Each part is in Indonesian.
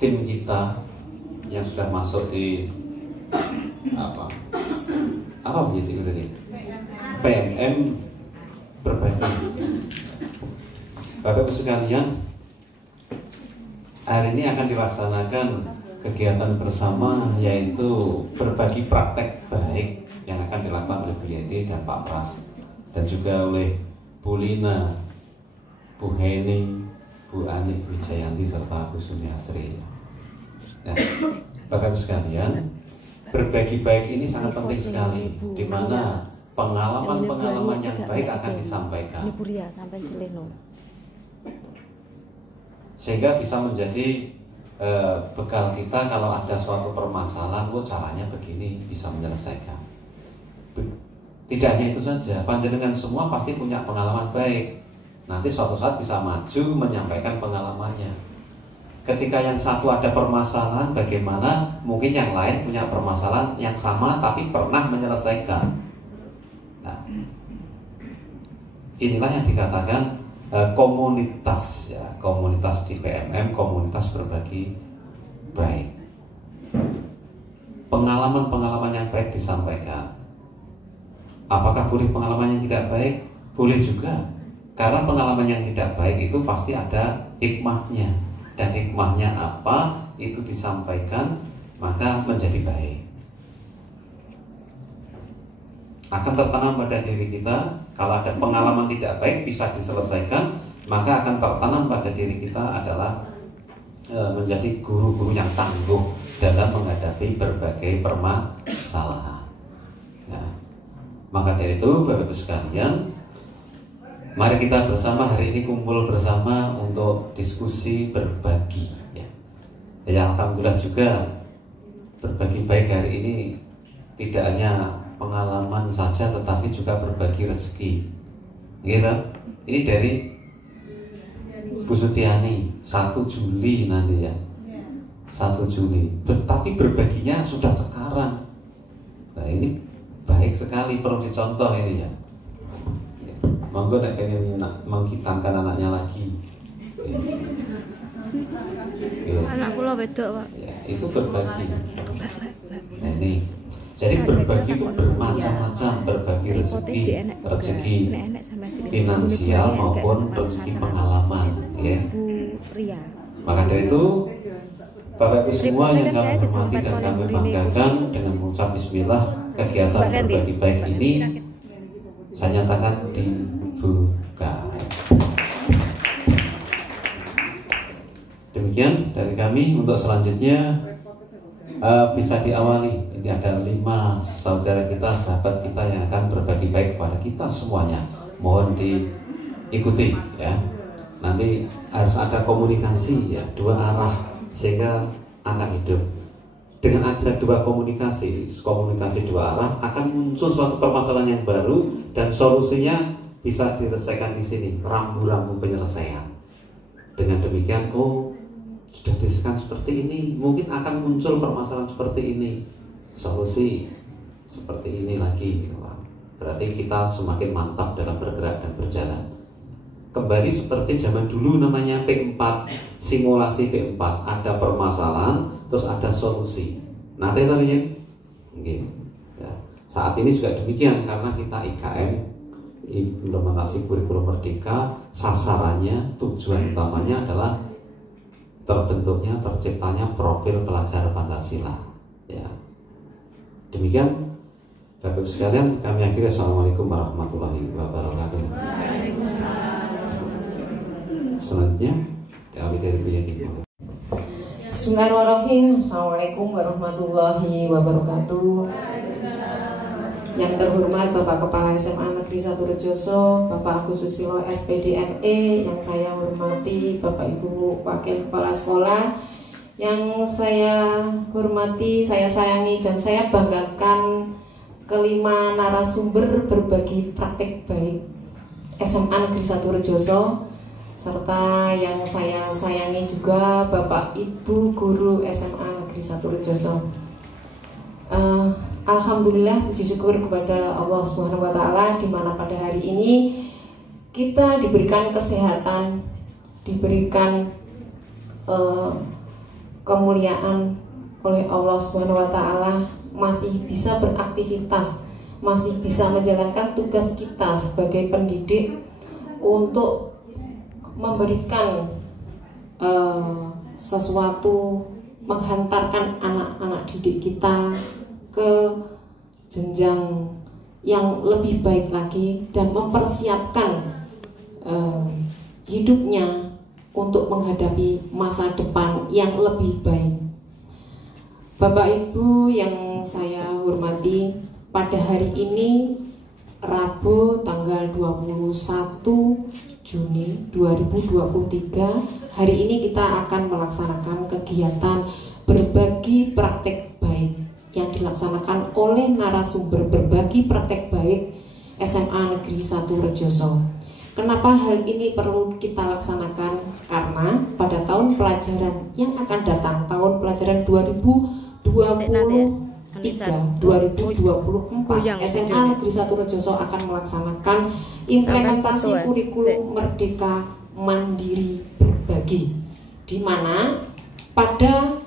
tim kita yang sudah masuk di apa begitu berarti PMM berbagi. Bapak Ibu sekalian, hari ini akan dilaksanakan kegiatan bersama, yaitu berbagi praktek baik yang akan dilakukan oleh Bu Yeti dan Pak Pras, dan juga oleh Bu Lina, Bu Heni, Bu Ani Wijayanti, serta Bu Sumiasri. Nah, Bapak Ibu sekalian, berbagi baik ini sangat penting sekali, di mana pengalaman-pengalaman yang baik akan disampaikan, sehingga bisa menjadi bekal kita kalau ada suatu permasalahan, caranya begini bisa menyelesaikan. Tidak hanya itu saja, panjenengan semua pasti punya pengalaman baik. Nanti suatu saat bisa maju menyampaikan pengalamannya. Ketika yang satu ada permasalahan, bagaimana mungkin yang lain punya permasalahan yang sama tapi pernah menyelesaikan. Nah, inilah yang dikatakan komunitas, ya, komunitas di PMM, komunitas berbagi baik. Pengalaman-pengalaman yang baik disampaikan. Apakah boleh pengalaman yang tidak baik? Boleh juga, karena pengalaman yang tidak baik itu pasti ada hikmahnya, dan hikmahnya apa itu disampaikan maka menjadi baik. Akan tertanam pada diri kita. Kalau ada pengalaman tidak baik bisa diselesaikan, maka akan tertanam pada diri kita adalah menjadi guru-guru yang tangguh dalam menghadapi berbagai permasalahan. Nah, maka dari itu Bapak Ibu sekalian, mari kita bersama hari ini kumpul bersama untuk diskusi berbagi. Ya, alhamdulillah juga berbagi baik hari ini tidak hanya pengalaman saja, tetapi juga berbagi rezeki. Gitu. Ini dari Bu Sutiani, 1 Juli nanti ya. 1 Juli. Tapi berbaginya sudah sekarang. Nah, ini baik sekali, perlu dicontoh ini ya. Monggo nek pengen menghitamkan anaknya lagi. Ya. Anak kula wedok, Pak. Ya, itu berbagi. Nah, ini. Jadi berbagi itu bermacam-macam, berbagi rezeki finansial maupun rezeki pengalaman, ya. Maka dari itu, Bapak Ibu semua yang kami hormati dan kami banggakan, dengan mengucap Bismillah, kegiatan berbagi baik ini saya nyatakan dibuka. Demikian dari kami. Untuk selanjutnya bisa diawali. Ini ada 5 saudara kita, sahabat kita yang akan berbagi baik kepada kita semuanya. Mohon diikuti ya. Nanti harus ada komunikasi ya, 2 arah, sehingga akan hidup. Dengan ada 2 komunikasi 2 arah, akan muncul suatu permasalahan yang baru dan solusinya bisa diselesaikan di sini. Rambu-rambu penyelesaian. Dengan demikian, sudah diselesaikan seperti ini, mungkin akan muncul permasalahan seperti ini, solusi seperti ini lagi. Berarti kita semakin mantap dalam bergerak dan berjalan. Kembali seperti zaman dulu, namanya P4, simulasi P4. Ada permasalahan, terus ada solusi. Nanti tadi ya. Saat ini juga demikian, karena kita IKM, implementasi kurikulum merdeka, sasarannya, tujuan utamanya adalah terbentuknya, terciptanya profil pelajar Pancasila. Ya. Demikian Bapak Ibu sekalian, kami akhiri. Assalamualaikum warahmatullahi wabarakatuh. Selanjutnya diawali dari Bu Yeti. Bismillahirrahmanirrahim. Assalamualaikum warahmatullahi wabarakatuh. Yang terhormat Bapak Kepala SMA Negeri 1 Rejoso, Bapak Agus Susilo SPD ME, yang saya hormati Bapak Ibu Wakil Kepala Sekolah, yang saya hormati, saya sayangi, dan saya banggakan kelima narasumber berbagi praktek baik SMA Negeri 1 Rejoso, serta yang saya sayangi juga Bapak Ibu Guru SMA Negeri 1 Rejoso. Alhamdulillah, puji syukur kepada Allah Subhanahu wa Ta'ala, di mana pada hari ini kita diberikan kesehatan, diberikan kemuliaan oleh Allah Subhanahu wa taala, masih bisa beraktivitas, masih bisa menjalankan tugas kita sebagai pendidik untuk memberikan sesuatu, menghantarkan anak-anak didik kita ke jenjang yang lebih baik lagi dan mempersiapkan hidupnya untuk menghadapi masa depan yang lebih baik. Bapak Ibu yang saya hormati, pada hari ini Rabu tanggal 21 Juni 2023, hari ini kita akan melaksanakan kegiatan berbagi praktek baik yang dilaksanakan oleh narasumber berbagi praktek baik SMA Negeri 1 Rejoso. Kenapa hal ini perlu kita laksanakan? Karena pada tahun pelajaran yang akan datang, tahun pelajaran 2023-2024, SMA Negeri 1 Rejoso akan melaksanakan implementasi kurikulum Merdeka Mandiri Berbagi, di mana pada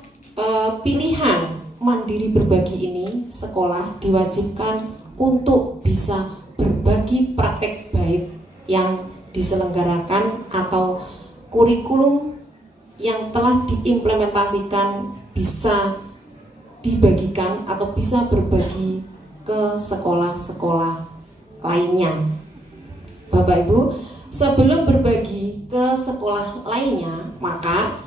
pilihan mandiri berbagi ini sekolah diwajibkan untuk bisa berbagi praktek baik yang diselenggarakan atau kurikulum yang telah diimplementasikan bisa dibagikan atau bisa berbagi ke sekolah-sekolah lainnya. Bapak Ibu, sebelum berbagi ke sekolah lainnya, maka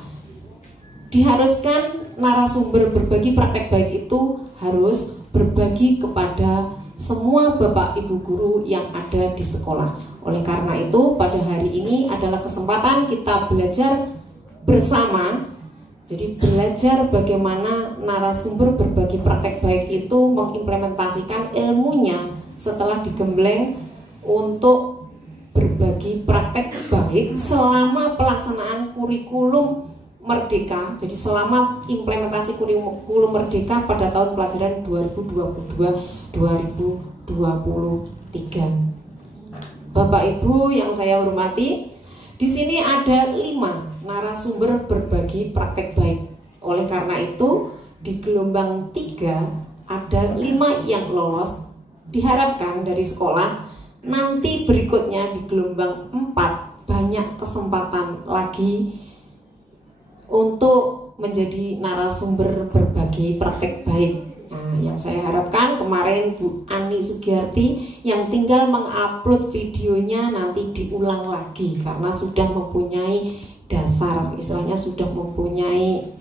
diharuskan narasumber berbagi praktek baik itu harus berbagi kepada semua Bapak Ibu guru yang ada di sekolah. Oleh karena itu, pada hari ini adalah kesempatan kita belajar bersama. Jadi belajar bagaimana narasumber berbagi praktek baik itu mengimplementasikan ilmunya setelah digembleng untuk berbagi praktek baik selama pelaksanaan kurikulum Merdeka. Jadi selama implementasi kurikulum Merdeka pada tahun pelajaran 2022-2023. Bapak Ibu yang saya hormati, di sini ada 5 narasumber berbagi praktek baik. Oleh karena itu, di gelombang 3 ada 5 yang lolos. Diharapkan dari sekolah nanti berikutnya di gelombang 4 banyak kesempatan lagi untuk menjadi narasumber berbagi praktek baik. Nah, yang saya harapkan kemarin Bu Ani Sugiyarti yang tinggal mengupload videonya nanti diulang lagi karena sudah mempunyai dasar, istilahnya sudah mempunyai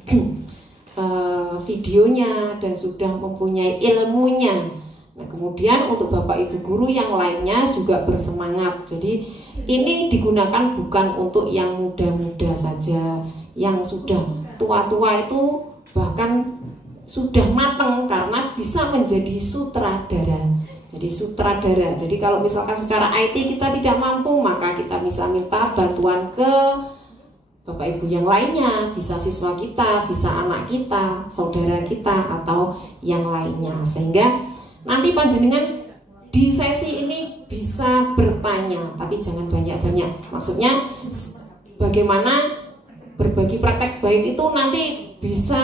videonya dan sudah mempunyai ilmunya. Nah, kemudian untuk Bapak Ibu guru yang lainnya juga bersemangat. Jadi ini digunakan bukan untuk yang muda-muda saja, yang sudah tua-tua itu bahkan sudah matang karena bisa menjadi sutradara. Jadi sutradara. Jadi kalau misalkan secara IT kita tidak mampu, maka kita bisa minta bantuan ke Bapak Ibu yang lainnya, bisa siswa kita, bisa anak kita, saudara kita, atau yang lainnya. Sehingga nanti panjenengan di sesi ini bisa bertanya, tapi jangan banyak-banyak. Maksudnya bagaimana berbagi praktek baik itu nanti bisa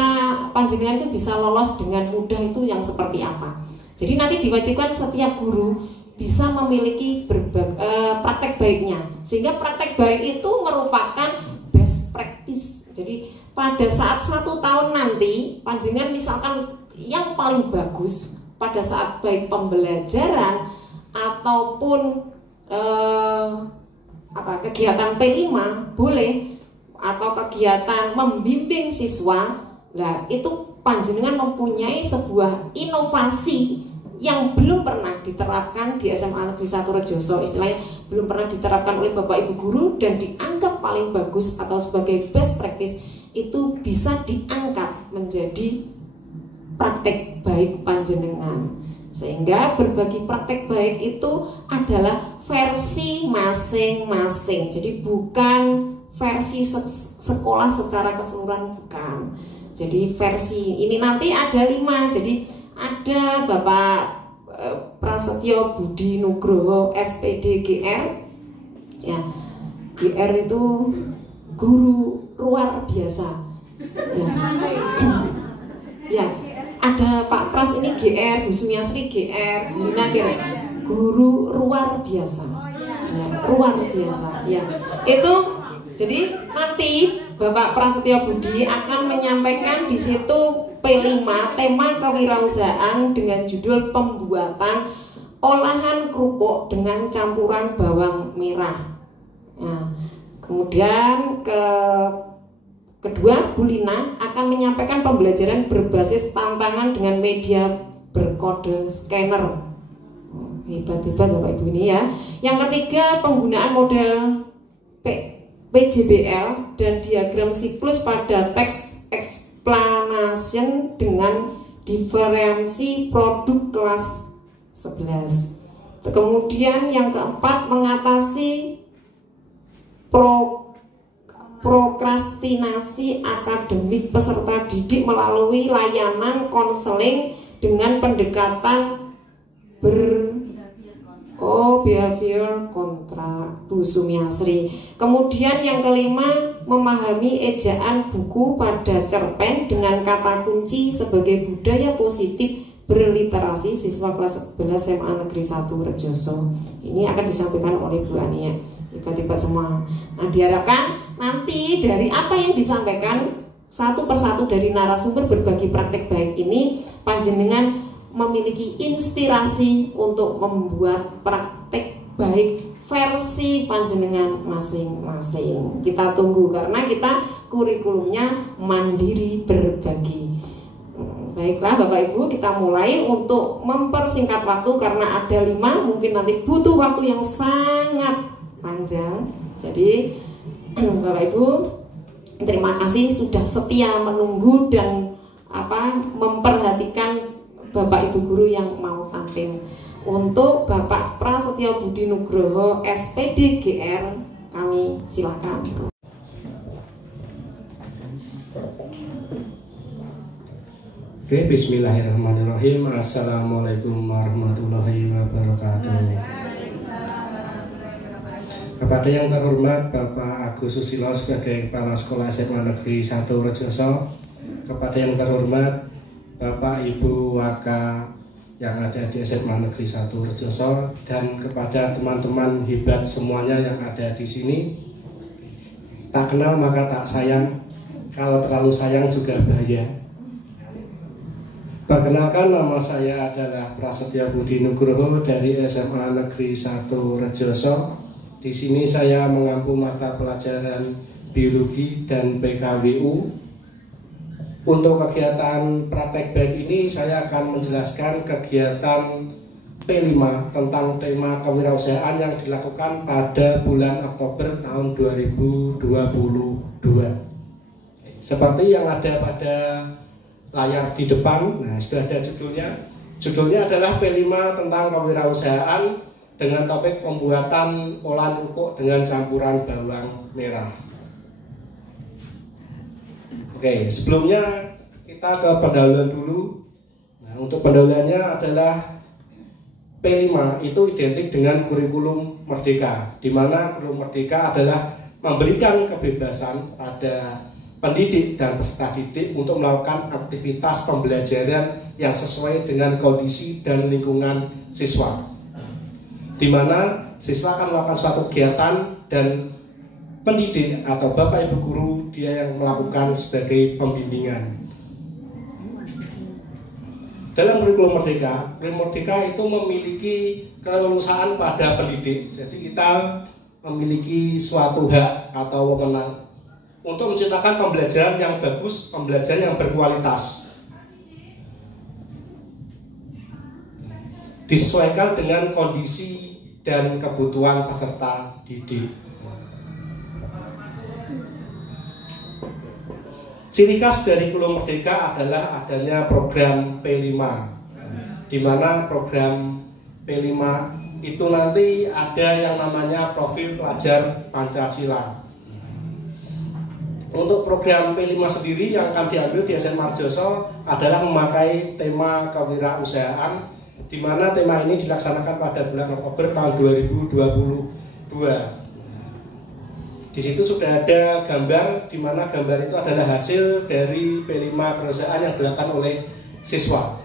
panjenengan itu bisa lolos dengan mudah itu yang seperti apa. Jadi nanti diwajibkan setiap guru bisa memiliki praktek baiknya, sehingga praktek baik itu merupakan best practice. Jadi pada saat 1 tahun nanti panjenengan misalkan yang paling bagus pada saat baik pembelajaran ataupun kegiatan P5 boleh, atau kegiatan membimbing siswa. Nah, itu panjenengan mempunyai sebuah inovasi yang belum pernah diterapkan di SMA Negeri 1 Rejoso, istilahnya belum pernah diterapkan oleh Bapak Ibu guru dan dianggap paling bagus atau sebagai best practice, itu bisa diangkat menjadi praktek baik panjenengan. Sehingga berbagi praktek baik itu adalah versi masing-masing. Jadi bukan versi sekolah secara keseluruhan, bukan. Jadi versi ini nanti ada 5. Jadi ada Bapak Prasetyo Budi Nugroho SPD GR. Ya, GR itu guru luar biasa. Ya, ada Pak Pras ini GR, Bu Sumiasri GR, Bu Lina GR, guru luar biasa, ya, luar biasa. Ya, itu jadi nanti Bapak Prasetyo Budi akan menyampaikan di situ P5 tema kewirausahaan dengan judul pembuatan olahan kerupuk dengan campuran bawang merah. Nah, kemudian kedua, Bu Lina akan menyampaikan pembelajaran berbasis tantangan dengan media berkode scanner. Hebat-hebat Bapak Ibu ini ya. Yang ketiga, penggunaan model PJBL dan diagram siklus pada teks explanation dengan diferensi produk kelas 11. Kemudian yang keempat, mengatasi prokrastinasi akademik peserta didik melalui layanan konseling dengan pendekatan behavior kontra Bu Sumiasri. Kemudian yang kelima, memahami ejaan buku pada cerpen dengan kata kunci sebagai budaya positif berliterasi, siswa kelas 11 SMA Negeri 1 Rejoso. Ini akan disampaikan oleh Bu Ania. Hebat-hebat semua. Nah, diharapkan nanti dari apa yang disampaikan satu persatu dari narasumber berbagi praktek baik ini, panjenengan memiliki inspirasi untuk membuat praktek baik versi panjenengan masing-masing. Kita tunggu karena kita kurikulumnya mandiri berbagi. Baiklah Bapak Ibu, kita mulai untuk mempersingkat waktu karena ada 5, mungkin nanti butuh waktu yang sangat panjang. Jadi Bapak Ibu, terima kasih sudah setia menunggu dan memperhatikan Bapak Ibu guru yang mau tampil. Untuk Bapak Prasetyo Budi Nugroho SPD GR, kami silakan. Oke, bismillahirrahmanirrahim. Assalamualaikum warahmatullahi wabarakatuh. Kepada yang terhormat Bapak Agus Susilo sebagai Kepala Sekolah SMA Negeri 1 Rejoso, kepada yang terhormat Bapak Ibu Waka yang ada di SMA Negeri 1 Rejoso, dan kepada teman-teman hebat semuanya yang ada di sini. Tak kenal maka tak sayang, kalau terlalu sayang juga bahaya. Perkenalkan, nama saya adalah Prasetyo Budi Nugroho dari SMA Negeri 1 Rejoso. Di sini saya mengampu mata pelajaran biologi dan PKWU. Untuk kegiatan praktek baik ini saya akan menjelaskan kegiatan P5 tentang tema kewirausahaan yang dilakukan pada bulan Oktober tahun 2022. Seperti yang ada pada layar di depan, nah sudah ada judulnya. Judulnya adalah P5 tentang kewirausahaan dengan topik pembuatan olahan kerupuk dengan campuran bawang merah. Oke, sebelumnya kita ke pendahuluan dulu. Nah, untuk pendahuluannya adalah P5 itu identik dengan kurikulum merdeka, di mana kurikulum merdeka adalah memberikan kebebasan pada pendidik dan peserta didik untuk melakukan aktivitas pembelajaran yang sesuai dengan kondisi dan lingkungan siswa, di mana siswa akan melakukan suatu kegiatan dan pendidik atau bapak ibu guru dia yang melakukan sebagai pembimbingan. Dalam kurikulum merdeka itu memiliki kelulusan pada pendidik. Jadi kita memiliki suatu hak atau wewenang untuk menciptakan pembelajaran yang bagus, pembelajaran yang berkualitas, disesuaikan dengan kondisi dan kebutuhan peserta didik. Ciri khas dari kurikulum merdeka adalah adanya program P5, di mana program P5 itu nanti ada yang namanya profil pelajar Pancasila. Untuk program P5 sendiri yang akan diambil di SMA Rejoso adalah memakai tema kewirausahaan, di mana tema ini dilaksanakan pada bulan Oktober tahun 2022. Di situ sudah ada gambar, di mana gambar itu adalah hasil dari P5 kerosakan yang dilakukan oleh siswa.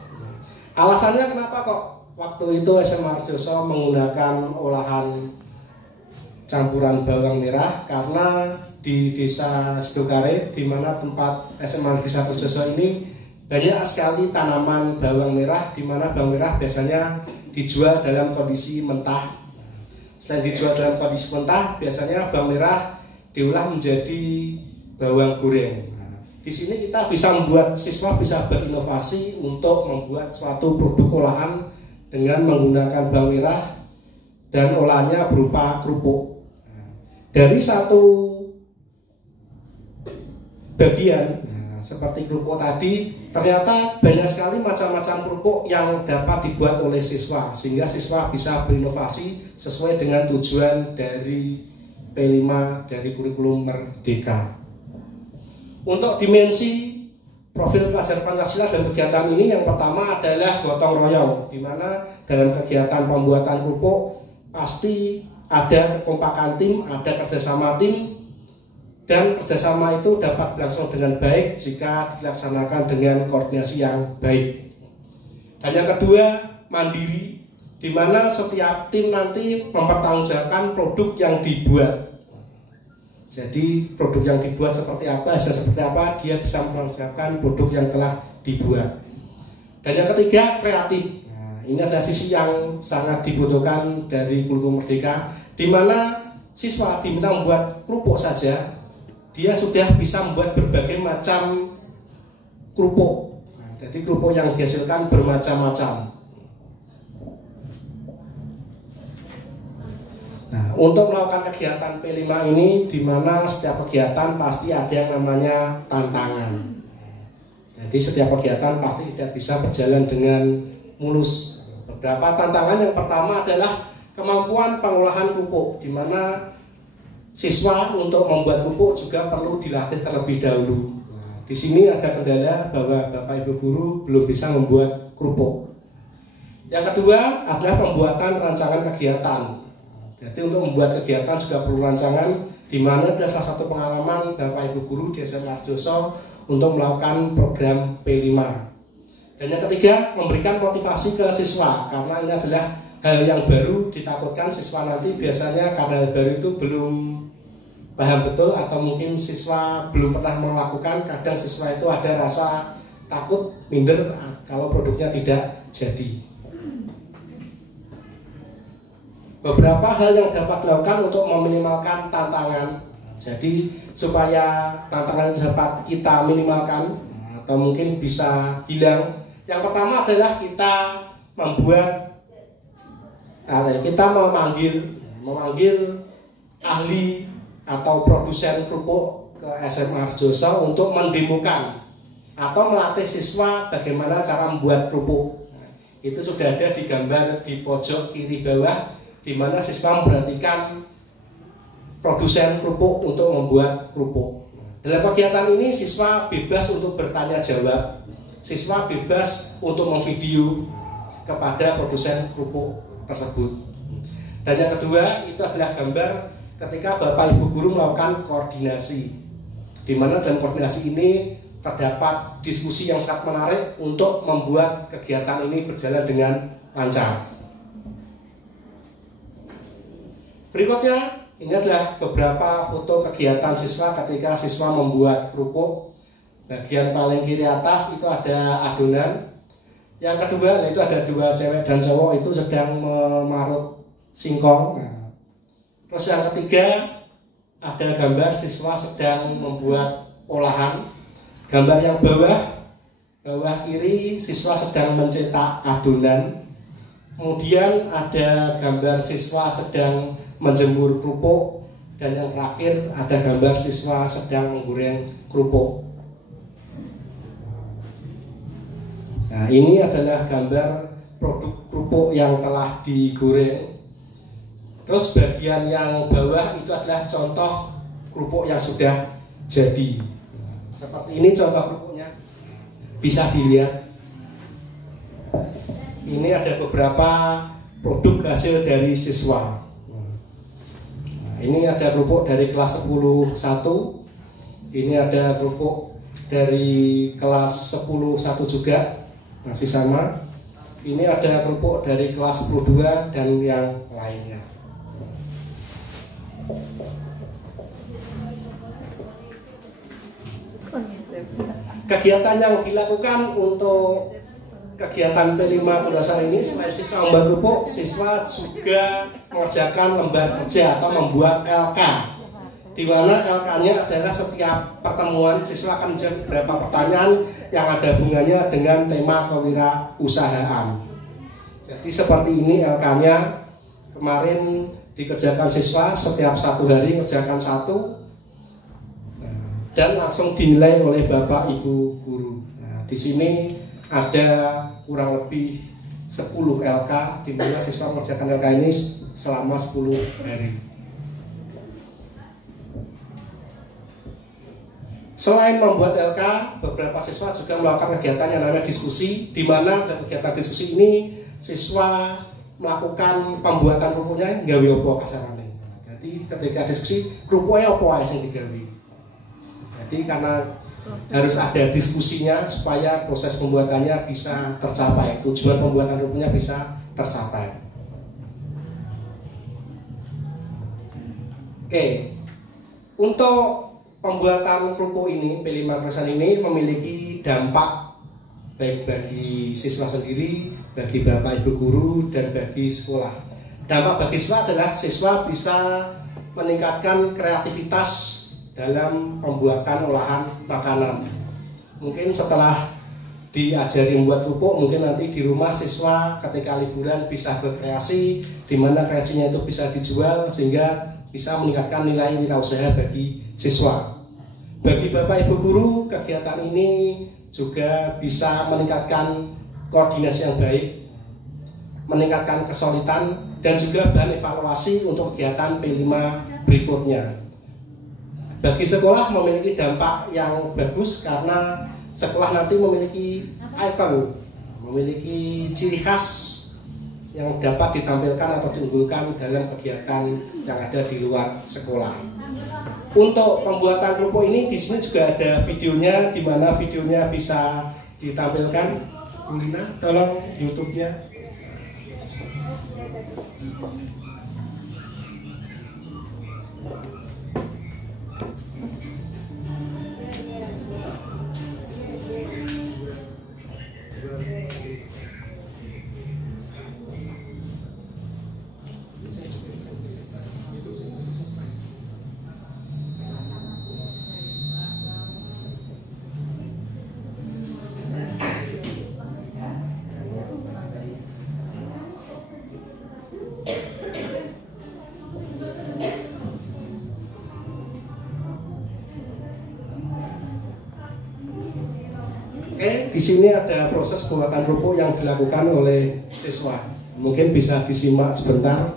Alasannya kenapa kok waktu itu SMA Harjoso menggunakan olahan campuran bawang merah? Karena di desa Sidokare, di mana tempat SMA Negeri 1 Harjoso ini banyak sekali tanaman bawang merah, di mana bawang merah biasanya dijual dalam kondisi mentah. Selain dijual dalam kondisi mentah, biasanya bawang merah diolah menjadi bawang goreng. Nah, di sini kita bisa membuat, siswa bisa berinovasi untuk membuat suatu produk olahan dengan menggunakan bawang merah dan olahannya berupa kerupuk. Nah, dari satu bagian, seperti kerupuk tadi, ternyata banyak sekali macam-macam kerupuk yang dapat dibuat oleh siswa, sehingga siswa bisa berinovasi sesuai dengan tujuan dari P5 dari kurikulum Merdeka. Untuk dimensi profil pelajar Pancasila dan kegiatan ini, yang pertama adalah gotong royong, di mana dalam kegiatan pembuatan kerupuk pasti ada kekompakan tim, ada kerjasama tim, dan kerjasama itu dapat berlangsung dengan baik jika dilaksanakan dengan koordinasi yang baik. Dan yang kedua, mandiri, di mana setiap tim nanti mempertanggungjawabkan produk yang dibuat. Jadi produk yang dibuat seperti apa, hasil seperti apa, dia bisa mempertanggungjawabkan produk yang telah dibuat. Dan yang ketiga, kreatif. Nah, ini adalah sisi yang sangat dibutuhkan dari kurikulum Merdeka, di mana siswa diminta membuat kerupuk saja, dia sudah bisa membuat berbagai macam kerupuk. Nah, jadi kerupuk yang dihasilkan bermacam-macam. Nah, untuk melakukan kegiatan P5 ini, di mana setiap kegiatan pasti ada yang namanya tantangan. Jadi setiap kegiatan pasti tidak bisa berjalan dengan mulus. Beberapa tantangan, yang pertama adalah kemampuan pengolahan kerupuk, di mana siswa untuk membuat kerupuk juga perlu dilatih terlebih dahulu. Nah, di sini ada kendala bahwa Bapak Ibu guru belum bisa membuat kerupuk. Yang kedua adalah pembuatan rancangan kegiatan. Jadi untuk membuat kegiatan juga perlu rancangan, di mana ada salah satu pengalaman Bapak Ibu guru di SMA Harjoso untuk melakukan program P5. Dan yang ketiga, memberikan motivasi ke siswa, karena ini adalah hal yang baru. Ditakutkan siswa nanti biasanya karena hal baru itu belum paham betul, atau mungkin siswa belum pernah melakukan. Kadang siswa itu ada rasa takut, minder kalau produknya tidak jadi. Beberapa hal yang dapat dilakukan untuk meminimalkan tantangan. Jadi supaya tantangan itu dapat kita minimalkan atau mungkin bisa hilang, yang pertama adalah kita membuat, kita memanggil ahli atau produsen kerupuk ke SMA Harjoso untuk mendemokan atau melatih siswa bagaimana cara membuat kerupuk. Itu sudah ada di gambar di pojok kiri bawah, di mana siswa memperhatikan produsen kerupuk untuk membuat kerupuk. Dalam kegiatan ini siswa bebas untuk bertanya jawab, siswa bebas untuk memvideo kepada produsen kerupuk tersebut. Dan yang kedua itu adalah gambar ketika Bapak Ibu guru melakukan koordinasi, di mana dalam koordinasi ini terdapat diskusi yang sangat menarik untuk membuat kegiatan ini berjalan dengan lancar. Berikutnya, ini adalah beberapa foto kegiatan siswa ketika siswa membuat kerupuk. Bagian paling kiri atas itu ada adonan. Yang kedua, itu ada dua cewek dan cowok itu sedang memarut singkong. Nah, terus yang ketiga, ada gambar siswa sedang membuat olahan. Gambar yang bawah kiri, siswa sedang mencetak adonan. Kemudian ada gambar siswa sedang menjemur kerupuk, dan yang terakhir ada gambar siswa sedang menggoreng kerupuk. Nah, ini adalah gambar produk kerupuk yang telah digoreng. Terus bagian yang bawah itu adalah contoh kerupuk yang sudah jadi. Seperti ini contoh kerupuknya, bisa dilihat. Ini ada beberapa produk hasil dari siswa. Ini ada kerupuk dari kelas 10 1. Ini ada kerupuk dari kelas 10 1 juga, masih sama. Ini ada kerupuk dari kelas 10 2 dan yang lainnya. Kegiatan yang dilakukan untuk kegiatan P5 Kundasar ini, selain siswa membuat kerupuk, siswa juga mengerjakan lembar kerja atau membuat LK, di mana LK-nya adalah setiap pertemuan siswa akan menjawab beberapa pertanyaan yang ada hubungannya dengan tema kewirausahaan. Jadi seperti ini LK-nya. Kemarin dikerjakan siswa setiap 1 hari kerjakan 1 dan langsung dinilai oleh Bapak Ibu guru. Nah, di sini ada kurang lebih 10 LK, di mana siswa mengerjakan LK ini selama 10 hari. Selain membuat LK, beberapa siswa juga melakukan kegiatan yang namanya diskusi, di mana dalam kegiatan diskusi ini siswa melakukan pembuatan kerupuknya nggawe apa kasarane. Jadi ketika diskusi kerupuknya apa sing digawe. Jadi karena harus ada diskusinya supaya proses pembuatannya bisa tercapai, tujuan pembuatan kerupuknya bisa tercapai. Oke, untuk pembuatan kerupuk ini, P5 Kundasar ini memiliki dampak baik bagi siswa sendiri, bagi Bapak Ibu guru, dan bagi sekolah. Dampak bagi siswa adalah siswa bisa meningkatkan kreativitas dalam pembuatan olahan makanan. Mungkin setelah diajari membuat kerupuk, mungkin nanti di rumah siswa ketika liburan bisa berkreasi, di mana kreasinya itu bisa dijual sehingga bisa meningkatkan nilai wirausaha bagi siswa. Bagi Bapak Ibu guru, kegiatan ini juga bisa meningkatkan koordinasi yang baik, meningkatkan kesulitan, dan juga bahan evaluasi untuk kegiatan P5 berikutnya. Bagi sekolah memiliki dampak yang bagus karena sekolah nanti memiliki ikon, memiliki ciri khas yang dapat ditampilkan atau diunggulkan dalam kegiatan yang ada di luar sekolah. Untuk pembuatan kerupuk ini di sini juga ada videonya, di mana videonya bisa ditampilkan. Bu Lina, tolong YouTube-nya. Oke, di sini ada proses pembuatan kerupuk yang dilakukan oleh siswa. Mungkin bisa disimak sebentar.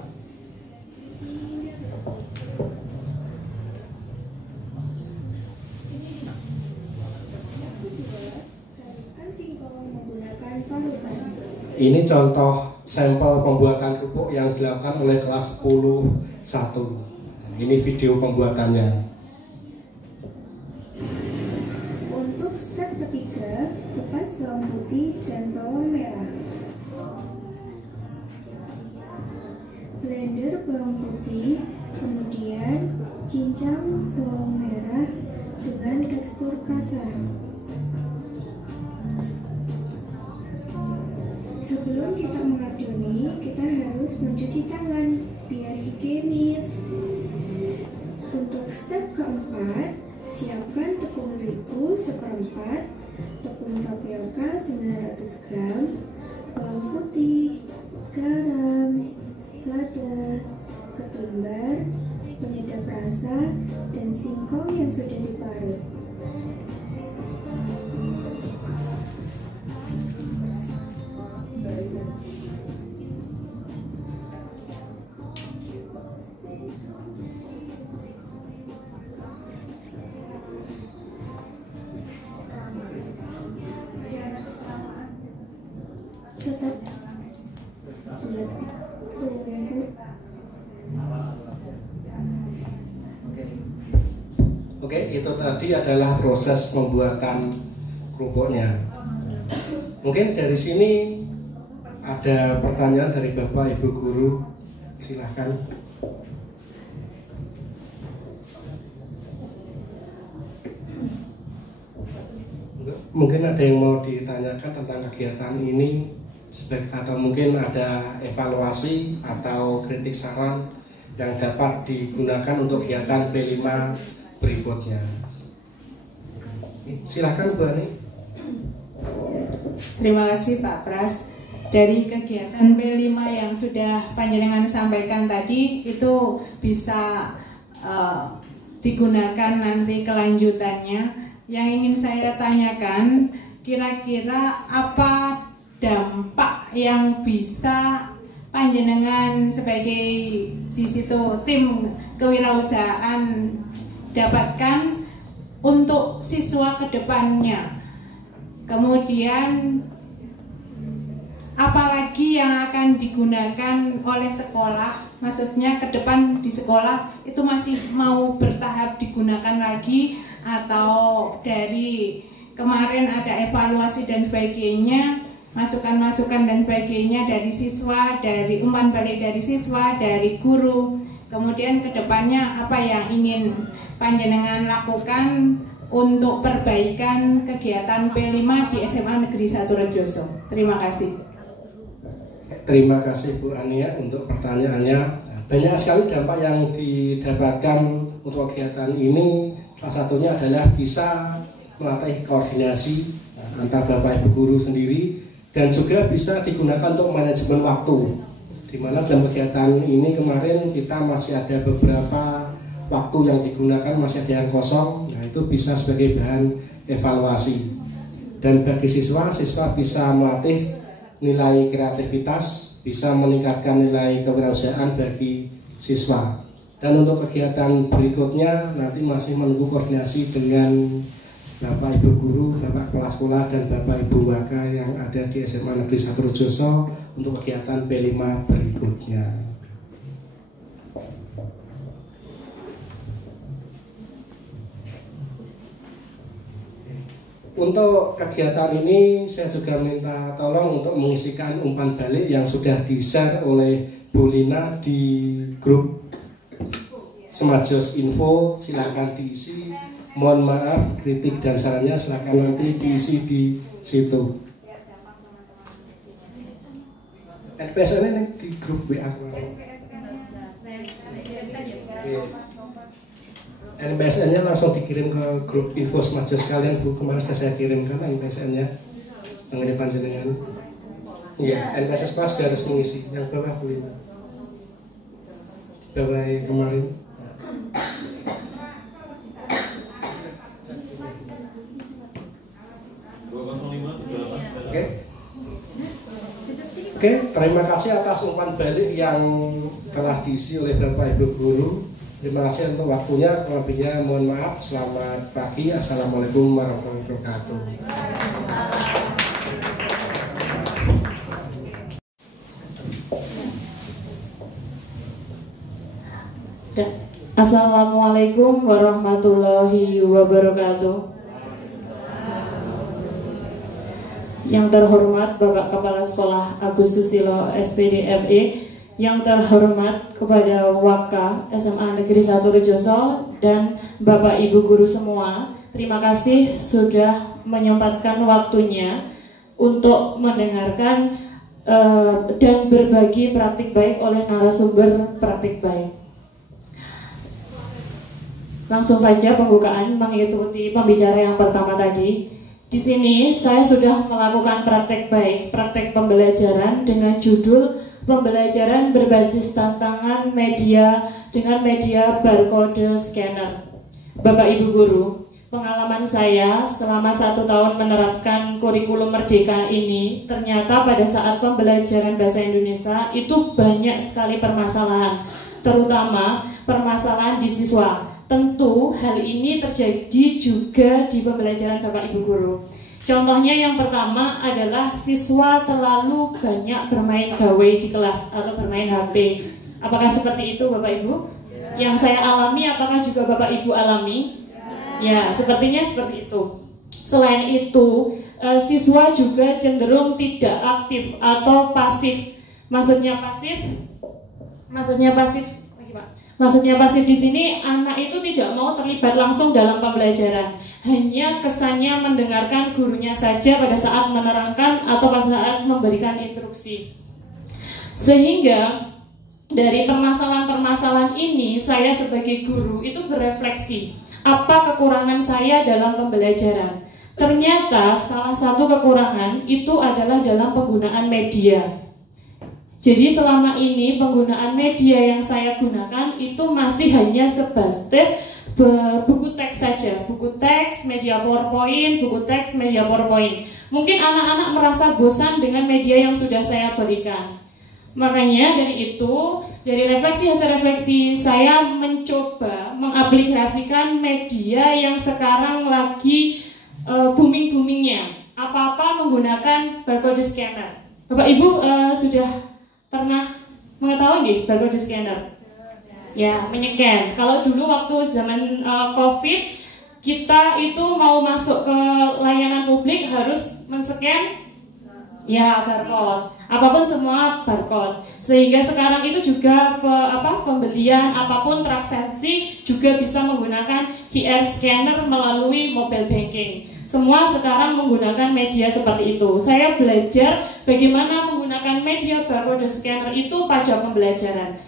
Ini contoh sampel pembuatan kerupuk yang dilakukan oleh kelas 10 1. Ini video pembuatannya. Untuk step ketiga, kupas bawang putih dan bawang merah. Blender bawang putih, kemudian cincang bawang merah dengan tekstur kasar. Sebelum kita mengadoni, kita harus mencuci tangan biar higienis. Untuk step keempat, siapkan tepung terigu seperempat, tepung tapioka 900 gram, bawang putih, garam, lada, ketumbar, penyedap rasa, dan singkong yang sudah diparut. Oke, itu tadi adalah proses pembuatan kerupuknya. Mungkin dari sini ada pertanyaan dari Bapak Ibu guru, silahkan. Mungkin ada yang mau ditanyakan tentang kegiatan ini, atau mungkin ada evaluasi atau kritik saran yang dapat digunakan untuk kegiatan P5 berikutnya. Silakan Bu Ani. Terima kasih Pak Pras. Dari kegiatan P5 yang sudah panjenengan sampaikan tadi, itu bisa digunakan nanti kelanjutannya. Yang ingin saya tanyakan, kira-kira apa dampak yang bisa panjenengan sebagai di situ tim kewirausahaan dapatkan untuk siswa ke depannya? Kemudian apalagi yang akan digunakan oleh sekolah, maksudnya ke depan di sekolah itu masih mau bertahap digunakan lagi, atau dari kemarin ada evaluasi dan sebagainya, masukan-masukan dan sebagainya dari siswa, dari umpan balik dari siswa, dari guru. Kemudian kedepannya apa yang ingin panjenengan lakukan untuk perbaikan kegiatan P5 di SMA Negeri 1 Rejoso. Terima kasih. Terima kasih Bu Ania untuk pertanyaannya. Banyak sekali dampak yang didapatkan untuk kegiatan ini. Salah satunya adalah bisa melatih koordinasi antar Bapak Ibu guru sendiri, dan juga bisa digunakan untuk manajemen waktu. Di mana dalam kegiatan ini kemarin kita masih ada beberapa waktu yang digunakan, masih ada yang kosong. Nah, itu bisa sebagai bahan evaluasi. Dan bagi siswa bisa melatih nilai kreativitas, bisa meningkatkan nilai kewirausahaan bagi siswa. Dan untuk kegiatan berikutnya nanti masih menunggu koordinasi dengan Bapak Ibu guru, Bapak kepala sekolah, dan Bapak Ibu Waka yang ada di SMA Negeri 1 Rejoso untuk kegiatan P5 berikutnya. Untuk kegiatan ini saya juga minta tolong untuk mengisikan umpan balik yang sudah di-share oleh Bu Lina di grup Semajos Info. Silakan diisi. Mohon maaf kritik dan sarannya silakan nanti diisi di situ. NPSN ini di grup WA kemarin. NPSN-nya langsung dikirim ke grup info Semajos kalian, Bu. Kemarin sudah saya kirimkan NPSN-nya mengenai panjenengan. Iya, NPSN kelas sudah harus mengisi. Yang bawah Bu Lina. Bawah kemarin. Oke, terima kasih atas umpan balik yang telah diisi oleh Bapak Ibu guru. Terima kasih untuk waktunya. Lebihnya mohon maaf. Selamat pagi. Assalamualaikum warahmatullahi wabarakatuh. Assalamualaikum warahmatullahi wabarakatuh. Yang terhormat Bapak Kepala Sekolah Agus Susilo SPD ME, yang terhormat kepada Waka SMA Negeri 1 Rejoso, dan Bapak Ibu guru semua, terima kasih sudah menyempatkan waktunya untuk mendengarkan dan berbagi praktik baik oleh narasumber praktik baik. Langsung saja pembukaan mengikuti pembicara yang pertama tadi. Di sini saya sudah melakukan praktek baik, praktek pembelajaran dengan judul pembelajaran berbasis tantangan media dengan media barcode scanner. Bapak Ibu guru, pengalaman saya selama 1 tahun menerapkan kurikulum Merdeka ini, ternyata pada saat pembelajaran bahasa Indonesia itu banyak sekali permasalahan, terutama permasalahan di siswa. Tentu hal ini terjadi juga di pembelajaran Bapak Ibu guru. Contohnya yang pertama adalah siswa terlalu banyak bermain gawai di kelas atau bermain HP. Apakah seperti itu Bapak Ibu? Yang saya alami, apakah juga Bapak Ibu alami? Ya, sepertinya seperti itu. Selain itu, siswa juga cenderung tidak aktif atau pasif. Maksudnya pasif di sini anak itu tidak mau terlibat langsung dalam pembelajaran, hanya kesannya mendengarkan gurunya saja pada saat menerangkan atau pada saat memberikan instruksi. Sehingga dari permasalahan-permasalahan ini saya sebagai guru itu berefleksi, apa kekurangan saya dalam pembelajaran. Ternyata salah satu kekurangan itu adalah dalam penggunaan media. Jadi selama ini penggunaan media yang saya gunakan itu masih hanya sebatas buku teks saja, buku teks, media PowerPoint, buku teks, media PowerPoint. Mungkin anak-anak merasa bosan dengan media yang sudah saya berikan. Makanya dari itu, dari refleksi hasil refleksi, saya mencoba mengaplikasikan media yang sekarang lagi booming-boomingnya. Apa-apa menggunakan barcode scanner. Bapak Ibu sudah pernah mengetahui barcode scanner? Ya, menycan. Kalau dulu waktu zaman COVID, kita itu mau masuk ke layanan publik harus men-scan ya barcode. Apapun semua barcode. Sehingga sekarang itu juga pembelian apapun transaksi juga bisa menggunakan QR scanner melalui mobile banking. Semua sekarang menggunakan media seperti itu. Saya belajar bagaimana menggunakan media barcode scanner itu pada pembelajaran.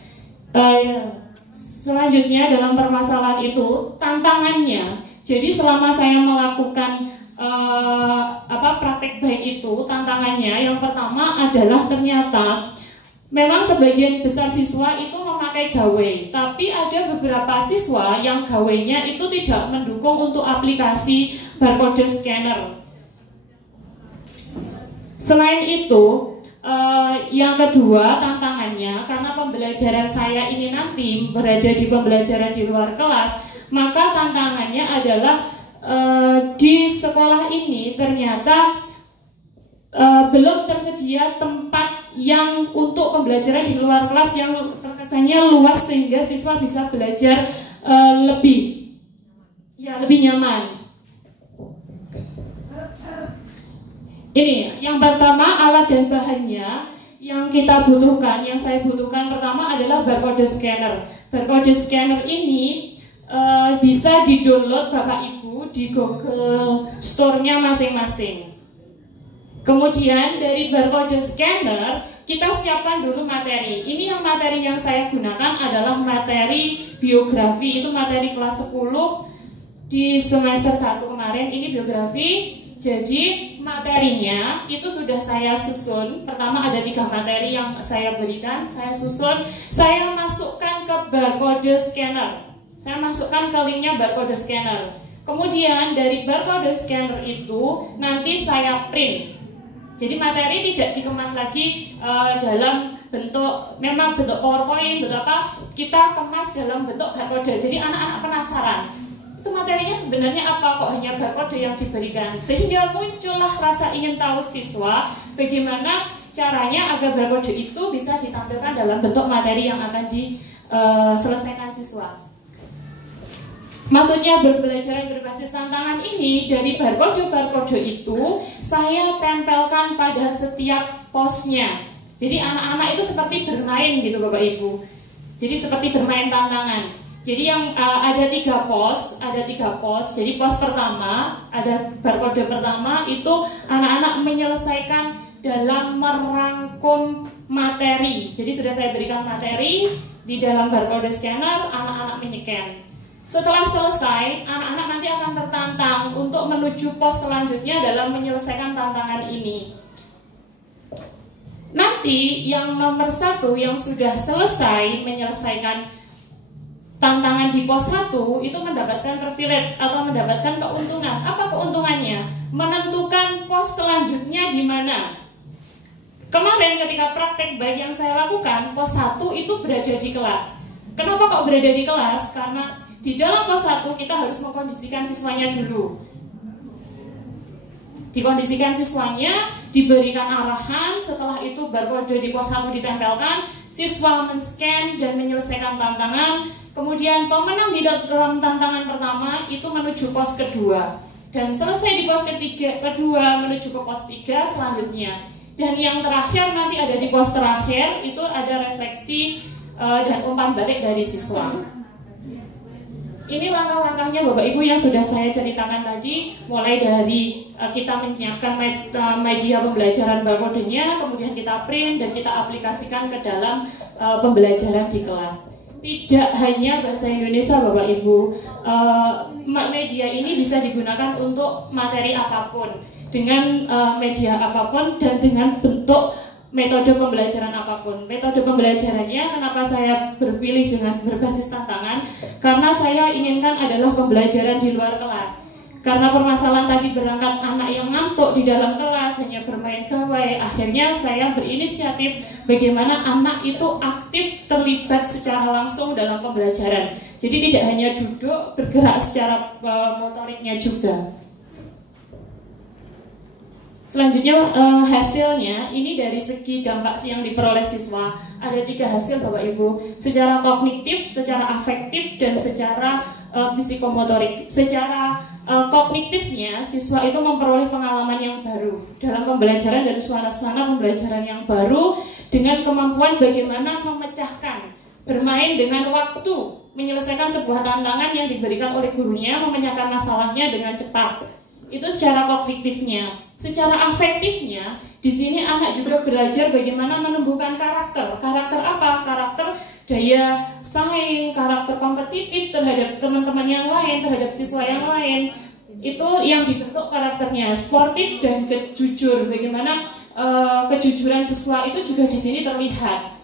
Selanjutnya dalam permasalahan itu tantangannya. Jadi selama saya melakukan praktek baik itu, tantangannya yang pertama adalah ternyata memang sebagian besar siswa itu memakai gawai, tapi ada beberapa siswa yang gawainya itu tidak mendukung untuk aplikasi barcode scanner. Selain itu, yang kedua tantangannya, karena pembelajaran saya ini nanti berada di pembelajaran di luar kelas, maka tantangannya adalah di sekolah ini ternyata belum tersedia tempat yang untuk pembelajaran di luar kelas yang terkesannya luas sehingga siswa bisa belajar lebih nyaman. Ini yang pertama, alat dan bahannya yang kita butuhkan, yang saya butuhkan pertama adalah barcode scanner. Barcode scanner ini bisa di-download Bapak Ibu di Google Store-nya masing-masing. Kemudian dari barcode scanner kita siapkan dulu materi. Ini materi yang saya gunakan adalah materi biografi, itu materi kelas 10 di semester 1 kemarin. Ini biografi. Jadi materinya itu sudah saya susun. Pertama ada 3 materi yang saya berikan, saya susun, saya masukkan ke barcode scanner. Saya masukkan ke linknya barcode scanner. Kemudian dari barcode scanner itu nanti saya print. Jadi materi tidak dikemas lagi dalam bentuk PowerPoint, bentuk apa, kita kemas dalam bentuk barcode. Jadi anak-anak penasaran, itu materinya sebenarnya apa, kok hanya barcode yang diberikan. Sehingga muncullah rasa ingin tahu siswa bagaimana caranya agar barcode itu bisa ditampilkan dalam bentuk materi yang akan diselesaikan siswa. Maksudnya berbelajar berbasis tantangan ini, dari barcode itu saya tempelkan pada setiap posnya. Jadi anak-anak itu seperti bermain gitu Bapak Ibu. Jadi seperti bermain tantangan. Jadi yang ada 3 pos. Jadi pos pertama, ada barcode pertama itu anak-anak menyelesaikan dalam merangkum materi. Jadi sudah saya berikan materi di dalam barcode scanner, anak-anak menycan. Setelah selesai, anak-anak nanti akan tertantang untuk menuju pos selanjutnya dalam menyelesaikan tantangan ini. Nanti yang nomor 1 yang sudah selesai menyelesaikan tantangan di pos 1 itu mendapatkan privilege atau mendapatkan keuntungan. Apa keuntungannya? Menentukan pos selanjutnya di mana. Kemarin ketika praktek baik yang saya lakukan, pos 1 itu berada di kelas. Kenapa kok berada di kelas? Karena di dalam pos 1 kita harus mengkondisikan siswanya dulu. Dikondisikan siswanya, diberikan arahan, setelah itu barcode di pos 1 ditempelkan, siswa men-scan dan menyelesaikan tantangan, Kemudian pemenang di dalam tantangan pertama itu menuju pos kedua, dan selesai di pos kedua menuju ke pos 3 selanjutnya. Dan yang terakhir nanti ada di pos terakhir itu ada refleksi dan umpan balik dari siswa. Ini langkah-langkahnya Bapak Ibu yang sudah saya ceritakan tadi, mulai dari kita menyiapkan media pembelajaran barcode-nya, kemudian kita print dan kita aplikasikan ke dalam pembelajaran di kelas. Tidak hanya bahasa Indonesia Bapak Ibu, media ini bisa digunakan untuk materi apapun, dengan media apapun dan dengan bentuk metode pembelajaran apapun. Metode pembelajarannya kenapa saya berpilih dengan berbasis tantangan, karena saya inginkan adalah pembelajaran di luar kelas. Karena permasalahan tadi berangkat anak yang ngantuk di dalam kelas, hanya bermain gawai, akhirnya saya berinisiatif bagaimana anak itu aktif terlibat secara langsung dalam pembelajaran. Jadi tidak hanya duduk, bergerak secara motoriknya juga. Selanjutnya hasilnya ini dari segi dampak yang diperoleh siswa ada 3 hasil Bapak Ibu, secara kognitif, secara afektif, dan secara psikomotorik. Secara kognitifnya siswa itu memperoleh pengalaman yang baru dalam pembelajaran dan suasana pembelajaran yang baru dengan kemampuan bagaimana memecahkan, bermain dengan waktu, menyelesaikan sebuah tantangan yang diberikan oleh gurunya, memecahkan masalahnya dengan cepat. Itu secara kognitifnya. Secara afektifnya, di sini anak juga belajar bagaimana menumbuhkan karakter. Karakter apa? Karakter daya saing, karakter kompetitif terhadap teman-teman yang lain, terhadap siswa yang lain. Itu yang dibentuk karakternya, sportif dan jujur. Bagaimana kejujuran siswa itu juga di sini terlihat.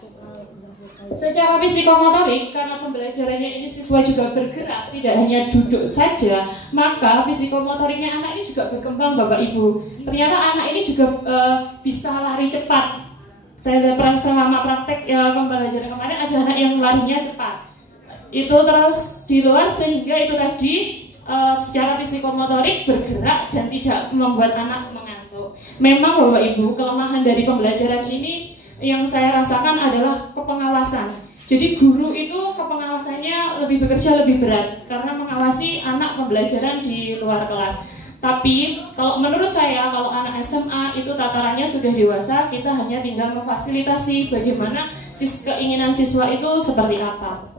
Secara psikomotorik, karena pembelajarannya ini siswa juga bergerak, tidak hanya duduk saja, maka psikomotoriknya anak ini juga berkembang Bapak Ibu. Ternyata anak ini juga bisa lari cepat. Saya lihat selama praktek pembelajaran kemarin ada anak yang larinya cepat. Itu terus di luar sehingga itu tadi secara psikomotorik bergerak dan tidak membuat anak mengantuk. Memang Bapak Ibu, kelemahan dari pembelajaran ini yang saya rasakan adalah kepengawasan. Jadi guru itu kepengawasannya bekerja lebih berat karena mengawasi anak pembelajaran di luar kelas. Tapi kalau menurut saya, kalau anak SMA itu tatarannya sudah dewasa, kita hanya tinggal memfasilitasi bagaimana keinginan siswa itu seperti apa.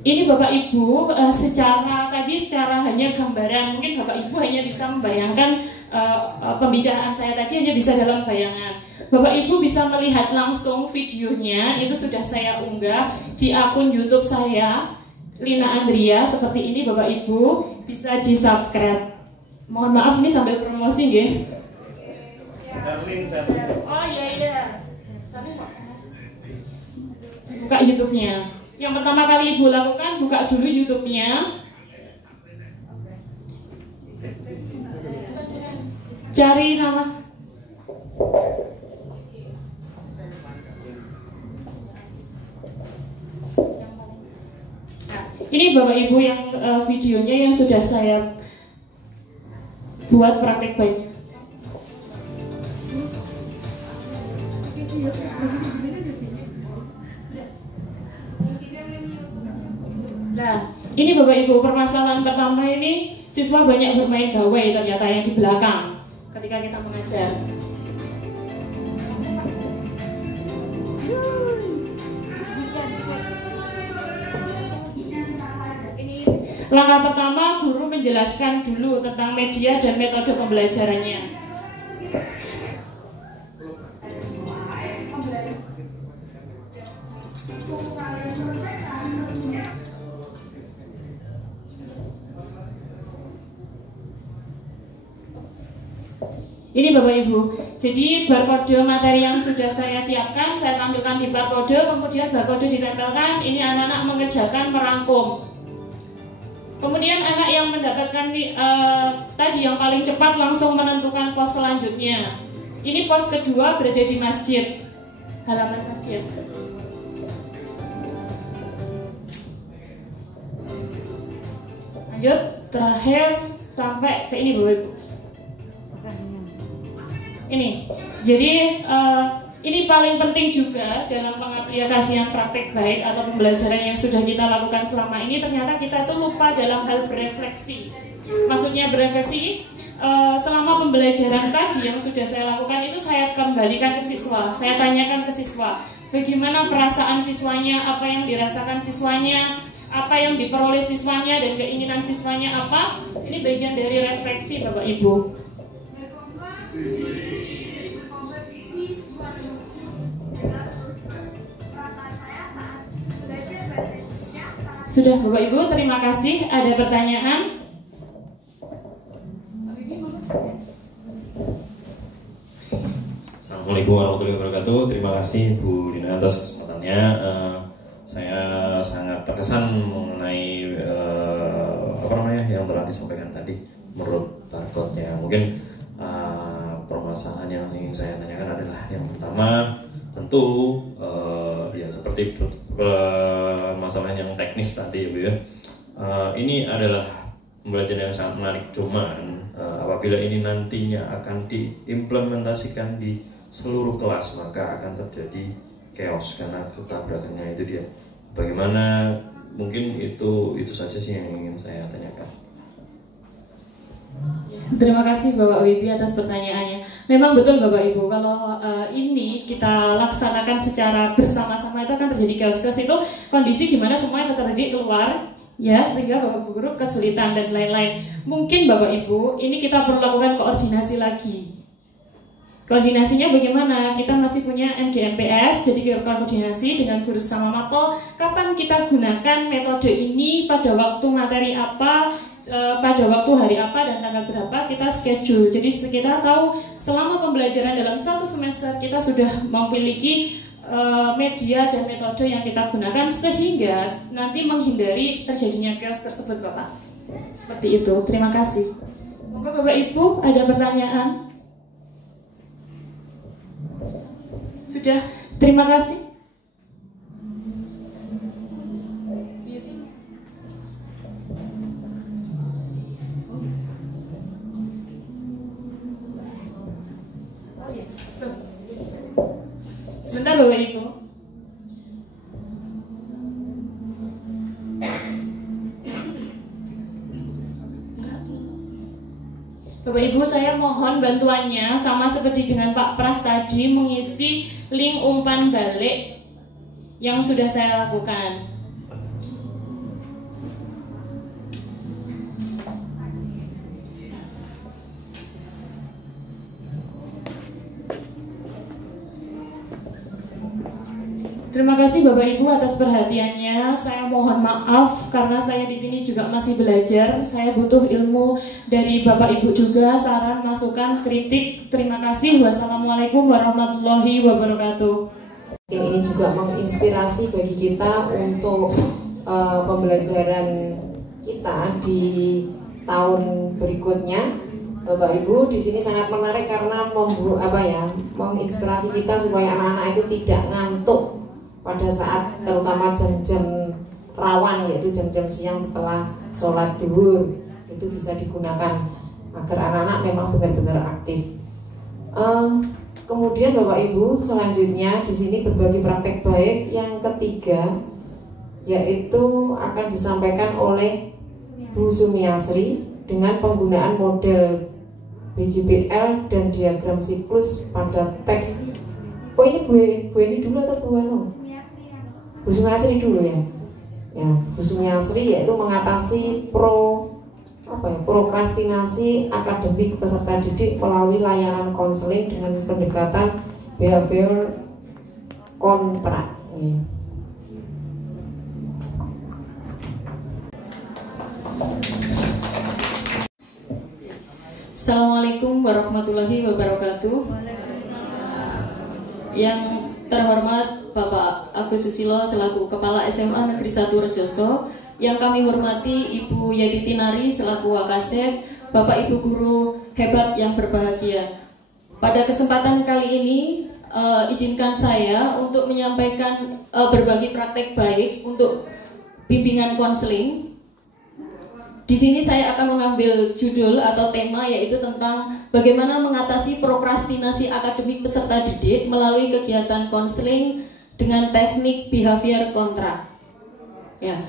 Ini Bapak Ibu secara hanya gambaran, mungkin Bapak Ibu hanya bisa membayangkan pembicaraan saya tadi hanya bisa dalam bayangan. Bapak Ibu bisa melihat langsung videonya, itu sudah saya unggah di akun YouTube saya, Lina Andria, seperti ini Bapak Ibu, bisa di-subscribe. Mohon maaf nih sambil promosi nggih. Oh iya. Buka YouTube-nya. Yang pertama kali Ibu lakukan, buka dulu YouTube-nya. Cari nama. Ini Bapak Ibu yang videonya yang sudah saya buat praktek baiknya. Nah, ini Bapak Ibu permasalahan pertama ini siswa banyak bermain gawai ternyata yang di belakang ketika kita mengajar. Langkah pertama, guru menjelaskan dulu tentang media dan metode pembelajarannya. Ini Bapak Ibu, jadi barcode materi yang sudah saya siapkan, saya tampilkan di barcode, kemudian barcode ditempelkan, ini anak-anak mengerjakan merangkum. Kemudian anak yang mendapatkan tadi yang paling cepat langsung menentukan pos selanjutnya. Ini pos kedua berada di masjid, halaman masjid. Lanjut, terakhir sampai ke ini Bapak Ibu. Ini, jadi Ini paling penting juga dalam pengaplikasian praktek baik atau pembelajaran yang sudah kita lakukan selama ini. Ternyata kita tuh lupa dalam hal berefleksi. Maksudnya berefleksi, selama pembelajaran tadi yang sudah saya lakukan itu saya kembalikan ke siswa. Saya tanyakan ke siswa, bagaimana perasaan siswanya, apa yang dirasakan siswanya, apa yang diperoleh siswanya, dan keinginan siswanya apa. Ini bagian dari refleksi Bapak Ibu. Sudah Bapak Ibu, terima kasih. Ada pertanyaan? Assalamualaikum warahmatullahi wabarakatuh. Terima kasih Bu Dina atas kesempatannya. Saya sangat terkesan mengenai yang telah disampaikan tadi menurut barcode-nya. Mungkin permasalahan yang ingin saya tanyakan adalah yang pertama, tentu ya seperti masalah yang teknis tadi ya Bu ya. Ini adalah pembelajaran yang sangat menarik, cuman apabila ini nantinya akan diimplementasikan di seluruh kelas maka akan terjadi chaos karena ketabrakannya itu dia. Bagaimana, mungkin itu saja sih yang ingin saya tanyakan. Terima kasih Bapak Wibi atas pertanyaannya. Memang betul Bapak Ibu, kalau ini kita laksanakan secara bersama-sama itu akan terjadi chaos. Itu kondisi gimana semuanya terjadi keluar, ya, sehingga Bapak Ibu guru kesulitan dan lain-lain. Mungkin Bapak Ibu, ini kita perlu lakukan koordinasi lagi. Koordinasinya bagaimana? Kita masih punya MGMPS, jadi kita koordinasi dengan guru sama mapel. Kapan kita gunakan metode ini, pada waktu materi apa, pada waktu hari apa dan tanggal berapa, kita schedule. Jadi kita tahu selama pembelajaran dalam satu semester kita sudah memiliki media dan metode yang kita gunakan sehingga nanti menghindari terjadinya chaos tersebut Bapak. Seperti itu, terima kasih. Monggo Bapak Ibu ada pertanyaan? Sudah, terima kasih. Sebentar Bapak Ibu. Bapak Ibu, saya mohon bantuannya sama seperti dengan Pak Pras tadi mengisi link umpan balik yang sudah saya lakukan. Terima kasih Bapak Ibu atas perhatiannya. Saya mohon maaf karena saya di sini juga masih belajar. Saya butuh ilmu dari Bapak Ibu juga, saran, masukan, kritik. Terima kasih. Wassalamualaikum warahmatullahi wabarakatuh. Ini juga menginspirasi bagi kita untuk pembelajaran kita di tahun berikutnya. Bapak Ibu, di sini sangat menarik karena menginspirasi kita supaya anak-anak itu tidak ngantuk pada saat terutama jam-jam rawan, yaitu jam-jam siang setelah sholat duhur. Itu bisa digunakan agar anak-anak memang benar-benar aktif. Kemudian Bapak Ibu, selanjutnya di sini berbagi praktek baik yang ketiga, yaitu akan disampaikan oleh Bu Sumiasri dengan penggunaan model BJBL dan diagram siklus pada teks. Oh, ini Bu ini dulu atau Bu Anu? Bu Sumiasri dulu ya. Ya, Bu Sumiasri yaitu mengatasi prokrastinasi akademik peserta didik melalui layanan konseling dengan pendekatan behavior kontrak. Ya. Assalamualaikum warahmatullahi wabarakatuh. Yang terhormat Bapak Agus Susilo selaku Kepala SMA Negeri 1 Rejoso, yang kami hormati Ibu Yati Tinari selaku Wakasek, Bapak Ibu guru hebat yang berbahagia. Pada kesempatan kali ini izinkan saya untuk menyampaikan berbagi praktek baik untuk bimbingan konseling di sini saya akan mengambil judul atau tema, yaitu tentang bagaimana mengatasi prokrastinasi akademik peserta didik melalui kegiatan konseling dengan teknik behavior kontrak. Ya.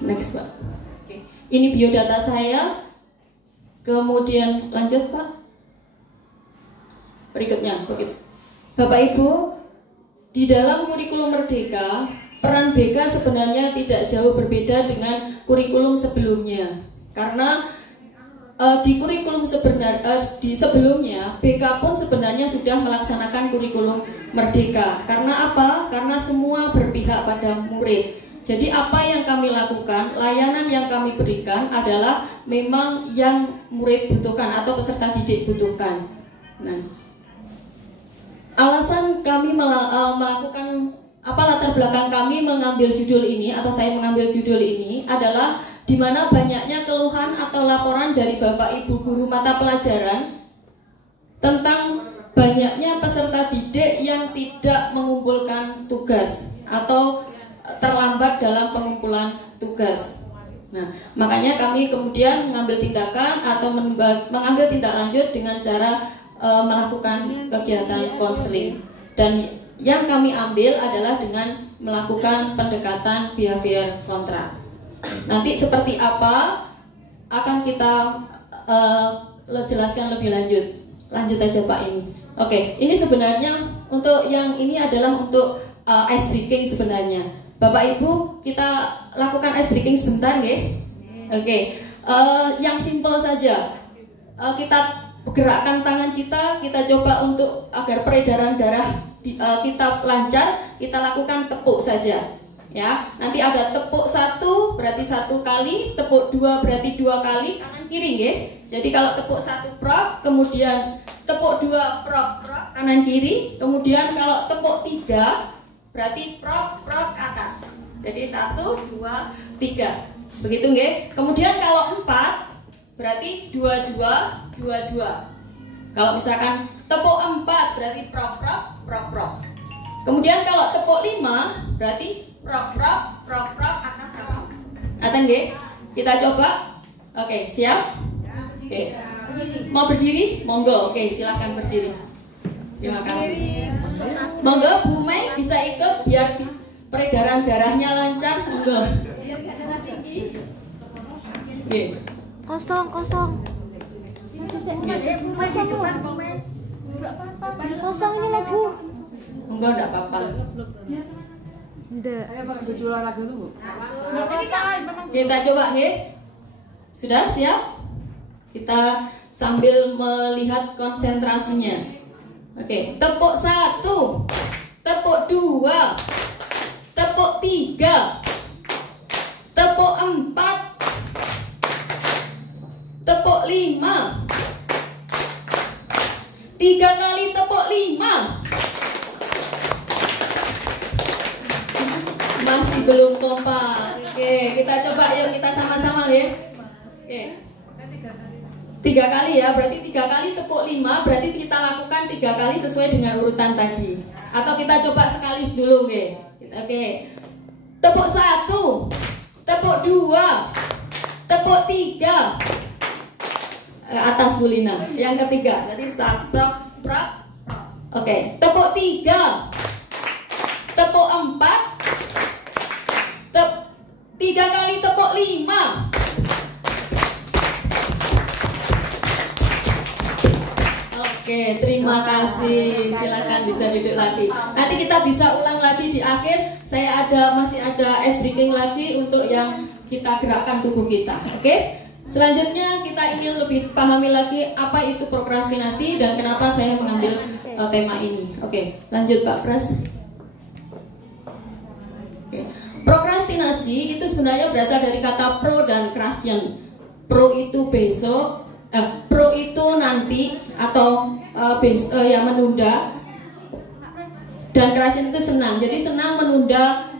Next, Pak. Oke. Ini biodata saya. Kemudian lanjut, Pak. Berikutnya, begitu. Bapak Ibu, di dalam kurikulum Merdeka, peran BK sebenarnya tidak jauh berbeda dengan kurikulum sebelumnya. Karena di kurikulum di sebelumnya, BK pun sebenarnya sudah melaksanakan kurikulum Merdeka. Karena apa? Karena semua berpihak pada murid. Jadi apa yang kami lakukan, layanan yang kami berikan adalah memang yang murid butuhkan atau peserta didik butuhkan. Nah, alasan kami melakukan latar belakang kami mengambil judul ini atau saya mengambil judul ini adalah di mana banyaknya keluhan atau laporan dari Bapak Ibu guru mata pelajaran tentang banyaknya peserta didik yang tidak mengumpulkan tugas atau terlambat dalam pengumpulan tugas. Nah, makanya kami kemudian mengambil tindakan atau mengambil tindak lanjut dengan cara melakukan kegiatan konseling. Dan yang kami ambil adalah dengan melakukan pendekatan behavior kontrak. Nanti seperti apa akan kita jelaskan lebih lanjut. Lanjut aja Pak ini. Oke, ini sebenarnya untuk yang ini adalah untuk ice breaking sebenarnya. Bapak Ibu, kita lakukan ice breaking sebentar ya. Oke, yang simple saja. Kita gerakkan tangan kita coba untuk agar peredaran darah kita lancar, kita lakukan tepuk saja. Ya, nanti ada tepuk 1 berarti 1 kali, tepuk 2 berarti 2 kali, kanan kiri ya. Jadi kalau tepuk 1 prok, kemudian tepuk 2 prok kanan kiri, kemudian kalau tepuk 3 berarti prok atas. Jadi 1, 2, 3. Begitu nggih. Kemudian kalau 4 berarti 2, 2. Kalau misalkan tepuk 4 berarti prok. Kemudian kalau tepuk 5 berarti prok atas sama. Ateng nggih? Kita coba. Oke, siap? Oke. Mau berdiri? Monggo. Oke, silakan berdiri. Terima kasih. Monggo Bu Mei bisa ikut biar peredaran darahnya lancar. Monggo. Oke. Kosong. Kosong ini lagi. Enggak, enggak apa-apa. Kita coba nggih. Sudah siap? Kita sambil melihat konsentrasinya. Oke, tepuk 1, tepuk 2, tepuk 3, tepuk 4, tepuk 5, 3 kali tepuk 5. Masih belum kompak. Oke, kita coba yuk, kita sama-sama ya. Oke. 3 kali ya, berarti 3 kali tepuk 5, berarti kita lakukan 3 kali sesuai dengan urutan tadi. Atau kita coba sekali dulu, oke. Oke. Tepuk 1, tepuk 2, tepuk 3. Atas Bu Lina. Yang ketiga, jadi start prok. Oke, tepuk 3, tepuk 4, 3 kali tepuk 5. Oke, terima kasih. Silakan bisa duduk lagi. Nanti kita bisa ulang lagi di akhir. Masih ada ice breaking lagi untuk yang kita gerakkan tubuh kita. Oke. Selanjutnya kita ingin lebih pahami lagi apa itu prokrastinasi dan kenapa saya mengambil tema ini. Oke, lanjut Pak Pras. Oke. Prokrastinasi itu sebenarnya berasal dari kata pro dan krasion. Pro itu besok, pro itu nanti atau menunda, dan krasion itu senang. Jadi senang menunda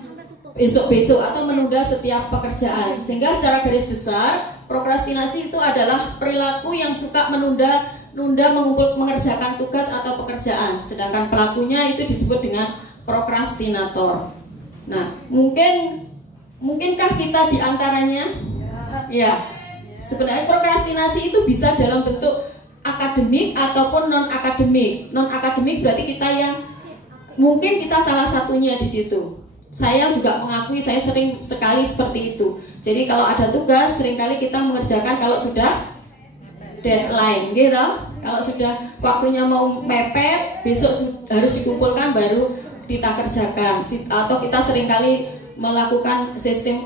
besok-besok atau menunda setiap pekerjaan. Sehingga secara garis besar prokrastinasi itu adalah perilaku yang suka menunda mengerjakan tugas atau pekerjaan. Sedangkan pelakunya itu disebut dengan prokrastinator. Nah, mungkin Mungkinkah kita diantaranya? Ya. Sebenarnya prokrastinasi itu bisa dalam bentuk akademik ataupun non akademik. Non akademik berarti kita yang mungkin kita salah satunya di situ. Saya juga mengakui saya sering sekali seperti itu. Jadi kalau ada tugas seringkali kita mengerjakan kalau sudah deadline, gitu. Kalau sudah waktunya mau mepet, besok harus dikumpulkan baru kita kerjakan. Atau kita seringkali melakukan sistem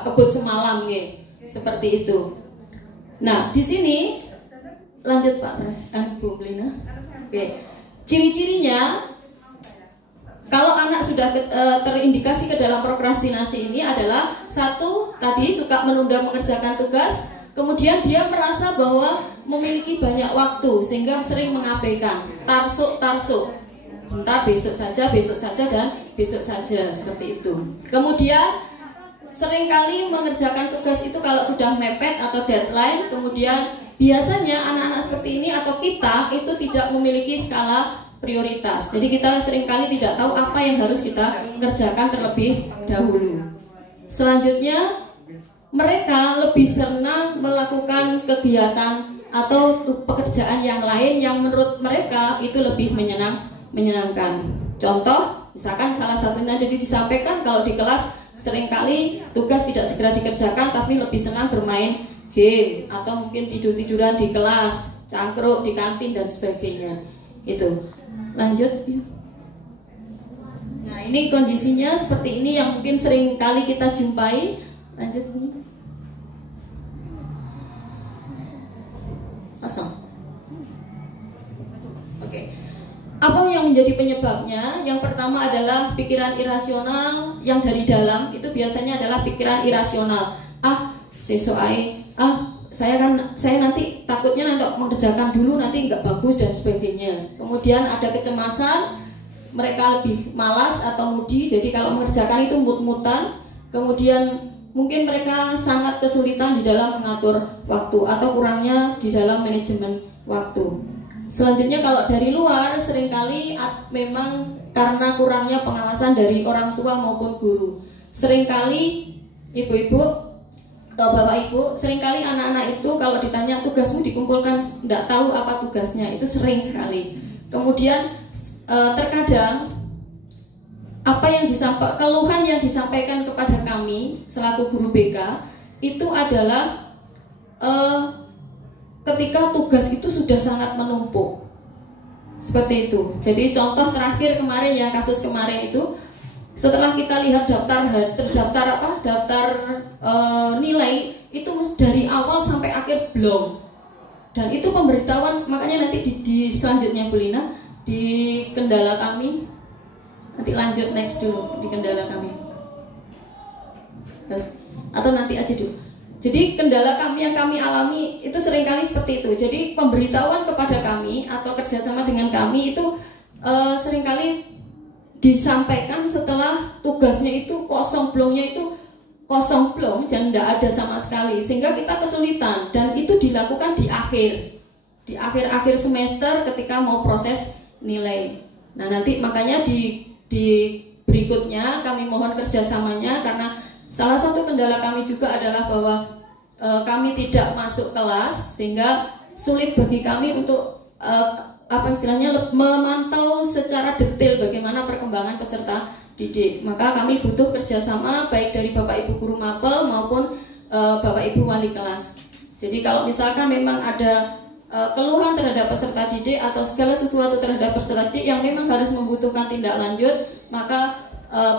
kebut semalam, gitu. Seperti itu. Nah, di sini lanjut Pak Bu Blina. Oke. Ciri-cirinya kalau anak sudah terindikasi ke dalam prokrastinasi ini adalah satu, tadi suka menunda mengerjakan tugas, kemudian dia merasa bahwa memiliki banyak waktu sehingga sering mengabaikan, tarsuk, bentar besok saja dan besok saja, seperti itu. Kemudian seringkali mengerjakan tugas itu kalau sudah mepet atau deadline, kemudian biasanya anak-anak seperti ini atau kita itu tidak memiliki skala prioritas. Jadi kita seringkali tidak tahu apa yang harus kita kerjakan terlebih dahulu. Selanjutnya, mereka lebih senang melakukan kegiatan atau pekerjaan yang lain yang menurut mereka itu lebih menyenangkan. Contoh, misalkan salah satunya jadi disampaikan kalau di kelas seringkali tugas tidak segera dikerjakan tapi lebih senang bermain game atau mungkin tidur-tiduran di kelas, cangkruk di kantin dan sebagainya. Itu. Lanjut. Nah, ini kondisinya seperti ini yang mungkin sering kali kita jumpai. Lanjut. Kosong. Oke. Apa yang menjadi penyebabnya? Yang pertama adalah pikiran irasional yang dari dalam, itu biasanya adalah pikiran irasional. Saya nanti takutnya nanti mengerjakan dulu nanti nggak bagus dan sebagainya. Kemudian ada kecemasan, mereka lebih malas atau moody, jadi kalau mengerjakan itu mut-mutan. Kemudian mungkin mereka sangat kesulitan di dalam mengatur waktu atau kurangnya di dalam manajemen waktu. Selanjutnya kalau dari luar seringkali memang karena kurangnya pengawasan dari orang tua maupun guru. Seringkali ibu-ibu atau bapak ibu, seringkali anak-anak itu kalau ditanya tugasmu dikumpulkan, tidak tahu apa tugasnya, itu sering sekali. Kemudian terkadang keluhan yang disampaikan kepada kami selaku guru BK itu adalah ketika tugas itu sudah sangat menumpuk, seperti itu. Jadi contoh terakhir kemarin yang kasus kemarin itu, setelah kita lihat daftar nilai itu dari awal sampai akhir belum, dan itu pemberitahuan. Makanya nanti di selanjutnya Bu Lina di kendala kami, nanti lanjut next dulu di kendala kami, atau nanti aja dulu. Jadi kendala kami yang kami alami itu seringkali seperti itu. Jadi pemberitahuan kepada kami atau kerjasama dengan kami itu seringkali disampaikan setelah tugasnya itu kosong, blongnya itu kosong blong dan tidak ada sama sekali, sehingga kita kesulitan. Dan itu dilakukan di akhir semester ketika mau proses nilai. Nah nanti makanya di berikutnya kami mohon kerjasamanya, karena salah satu kendala kami juga adalah bahwa kami tidak masuk kelas, sehingga sulit bagi kami untuk memantau secara detail bagaimana perkembangan peserta didik. Maka kami butuh kerjasama baik dari Bapak Ibu Guru Mapel maupun Bapak Ibu Wali kelas. Jadi kalau misalkan memang ada keluhan terhadap peserta didik atau segala sesuatu terhadap peserta didik yang memang harus membutuhkan tindak lanjut, maka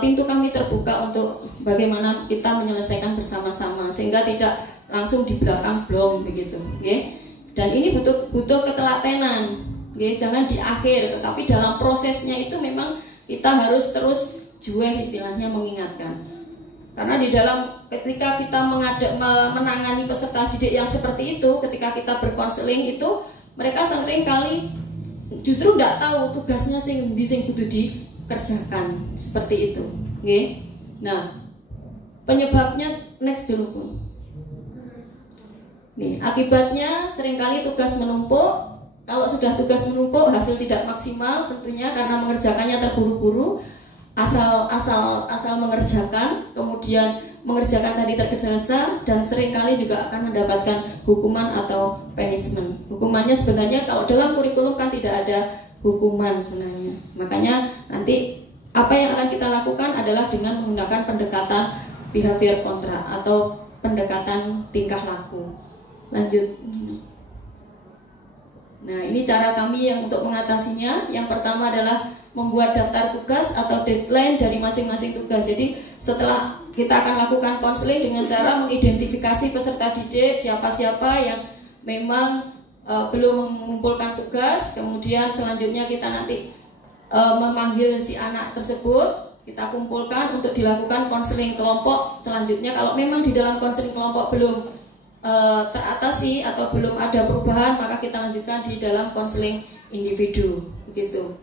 pintu kami terbuka untuk bagaimana kita menyelesaikan bersama-sama, sehingga tidak langsung di belakang blong begitu, okay? Dan ini butuh ketelatenan, okay? Jangan di akhir, tetapi dalam prosesnya itu memang kita harus terus jueh istilahnya mengingatkan. Karena di dalam ketika kita menangani peserta didik yang seperti itu, ketika kita berkonseling itu, mereka sering kali justru tidak tahu tugasnya sing kudu dikerjakan, seperti itu. Okay? Nah, penyebabnya next dulu pun. Nih, akibatnya seringkali tugas menumpuk. Kalau sudah tugas menumpuk, hasil tidak maksimal tentunya karena mengerjakannya terburu-buru. asal mengerjakan, kemudian mengerjakan tadi tergesa-gesa, dan seringkali juga akan mendapatkan hukuman atau punishment. Hukumannya sebenarnya kalau dalam kurikulum kan tidak ada hukuman sebenarnya. Makanya nanti apa yang akan kita lakukan adalah dengan menggunakan pendekatan behavior kontra atau pendekatan tingkah laku. Lanjut. Nah, ini cara kami yang untuk mengatasinya. Yang pertama adalah membuat daftar tugas atau deadline dari masing-masing tugas. Jadi setelah kita akan lakukan konseling dengan cara mengidentifikasi peserta didik, siapa-siapa yang memang belum mengumpulkan tugas. Kemudian selanjutnya kita nanti memanggil si anak tersebut, kita kumpulkan untuk dilakukan konseling kelompok. Selanjutnya kalau memang di dalam konseling kelompok belum teratasi atau belum ada perubahan, maka kita lanjutkan di dalam konseling individu, begitu.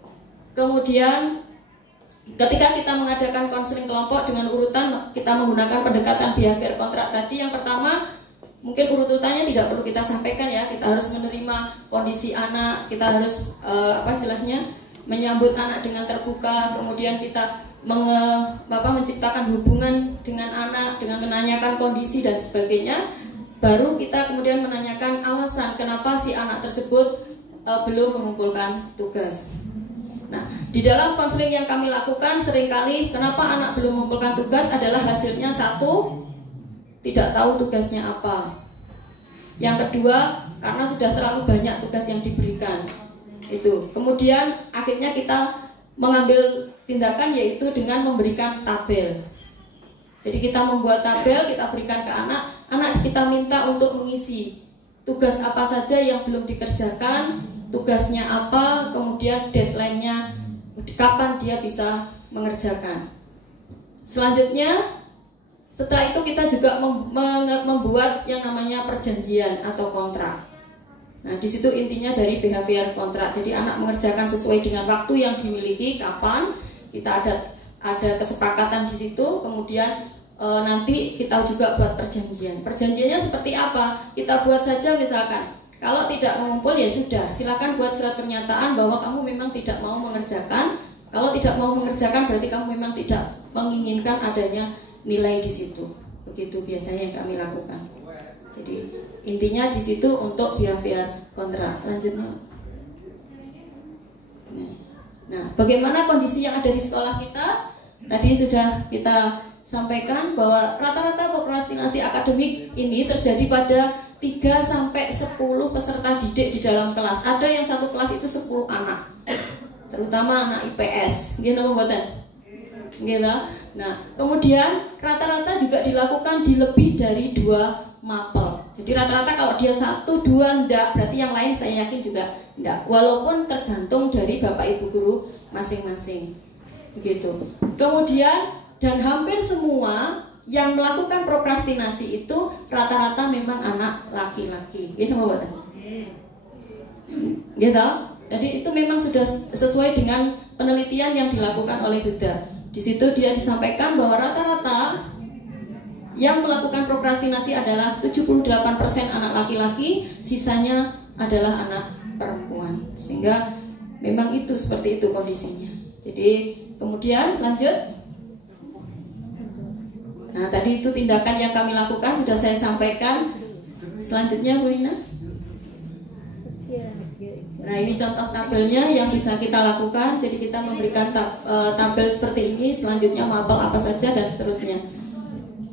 Kemudian ketika kita mengadakan konseling kelompok dengan urutan, kita menggunakan pendekatan behavior kontrak tadi. Yang pertama, mungkin urutannya tidak perlu kita sampaikan ya. Kita harus menerima kondisi anak, kita harus menyambut anak dengan terbuka. Kemudian kita menciptakan hubungan dengan anak dengan menanyakan kondisi dan sebagainya. Baru kita kemudian menanyakan alasan kenapa si anak tersebut belum mengumpulkan tugas. Nah, di dalam konseling yang kami lakukan seringkali kenapa anak belum mengumpulkan tugas adalah hasilnya satu, tidak tahu tugasnya apa. Yang kedua, karena sudah terlalu banyak tugas yang diberikan. Itu. Kemudian akhirnya kita mengambil tindakan yaitu dengan memberikan tabel. Jadi kita membuat tabel, kita berikan ke anak, anak kita minta untuk mengisi tugas apa saja yang belum dikerjakan, tugasnya apa, kemudian deadline-nya kapan dia bisa mengerjakan. Selanjutnya, setelah itu kita juga membuat yang namanya perjanjian atau kontrak. Nah, di situ intinya dari behavior kontrak. Jadi anak mengerjakan sesuai dengan waktu yang dimiliki, kapan kita ada kesepakatan di situ. Kemudian nanti kita juga buat perjanjian. Perjanjiannya seperti apa? Kita buat saja misalkan. Kalau tidak mengumpul ya sudah, silakan buat surat pernyataan bahwa kamu memang tidak mau mengerjakan. Kalau tidak mau mengerjakan berarti kamu memang tidak menginginkan adanya nilai di situ. Begitu biasanya yang kami lakukan. Jadi intinya di situ untuk behavior kontrak. Lanjutnya. Nah, bagaimana kondisi yang ada di sekolah kita? Tadi sudah kita sampaikan bahwa rata-rata prokrastinasi akademik ini terjadi pada 3-10 peserta didik di dalam kelas. Ada yang satu kelas itu 10 anak, terutama anak IPS. Gitu pembuatan. Gitu. Nah, kemudian rata-rata juga dilakukan di lebih dari 2 mapel. Jadi rata-rata kalau dia 1-2 enggak, berarti yang lain saya yakin juga enggak. Walaupun tergantung dari Bapak Ibu guru masing-masing. Begitu. Kemudian dan hampir semua yang melakukan prokrastinasi itu rata-rata memang anak laki-laki. Gitu, Bapak. Gitu. Jadi itu memang sudah sesuai dengan penelitian yang dilakukan oleh Huda. Di situ dia disampaikan bahwa rata-rata yang melakukan prokrastinasi adalah 78% anak laki-laki, sisanya adalah anak perempuan. Sehingga memang itu seperti itu kondisinya. Jadi kemudian lanjut. Nah, tadi itu tindakan yang kami lakukan sudah saya sampaikan. Selanjutnya Bu Rina. Nah, ini contoh tabelnya yang bisa kita lakukan. Jadi kita memberikan tabel seperti ini. Selanjutnya mapel apa saja dan seterusnya.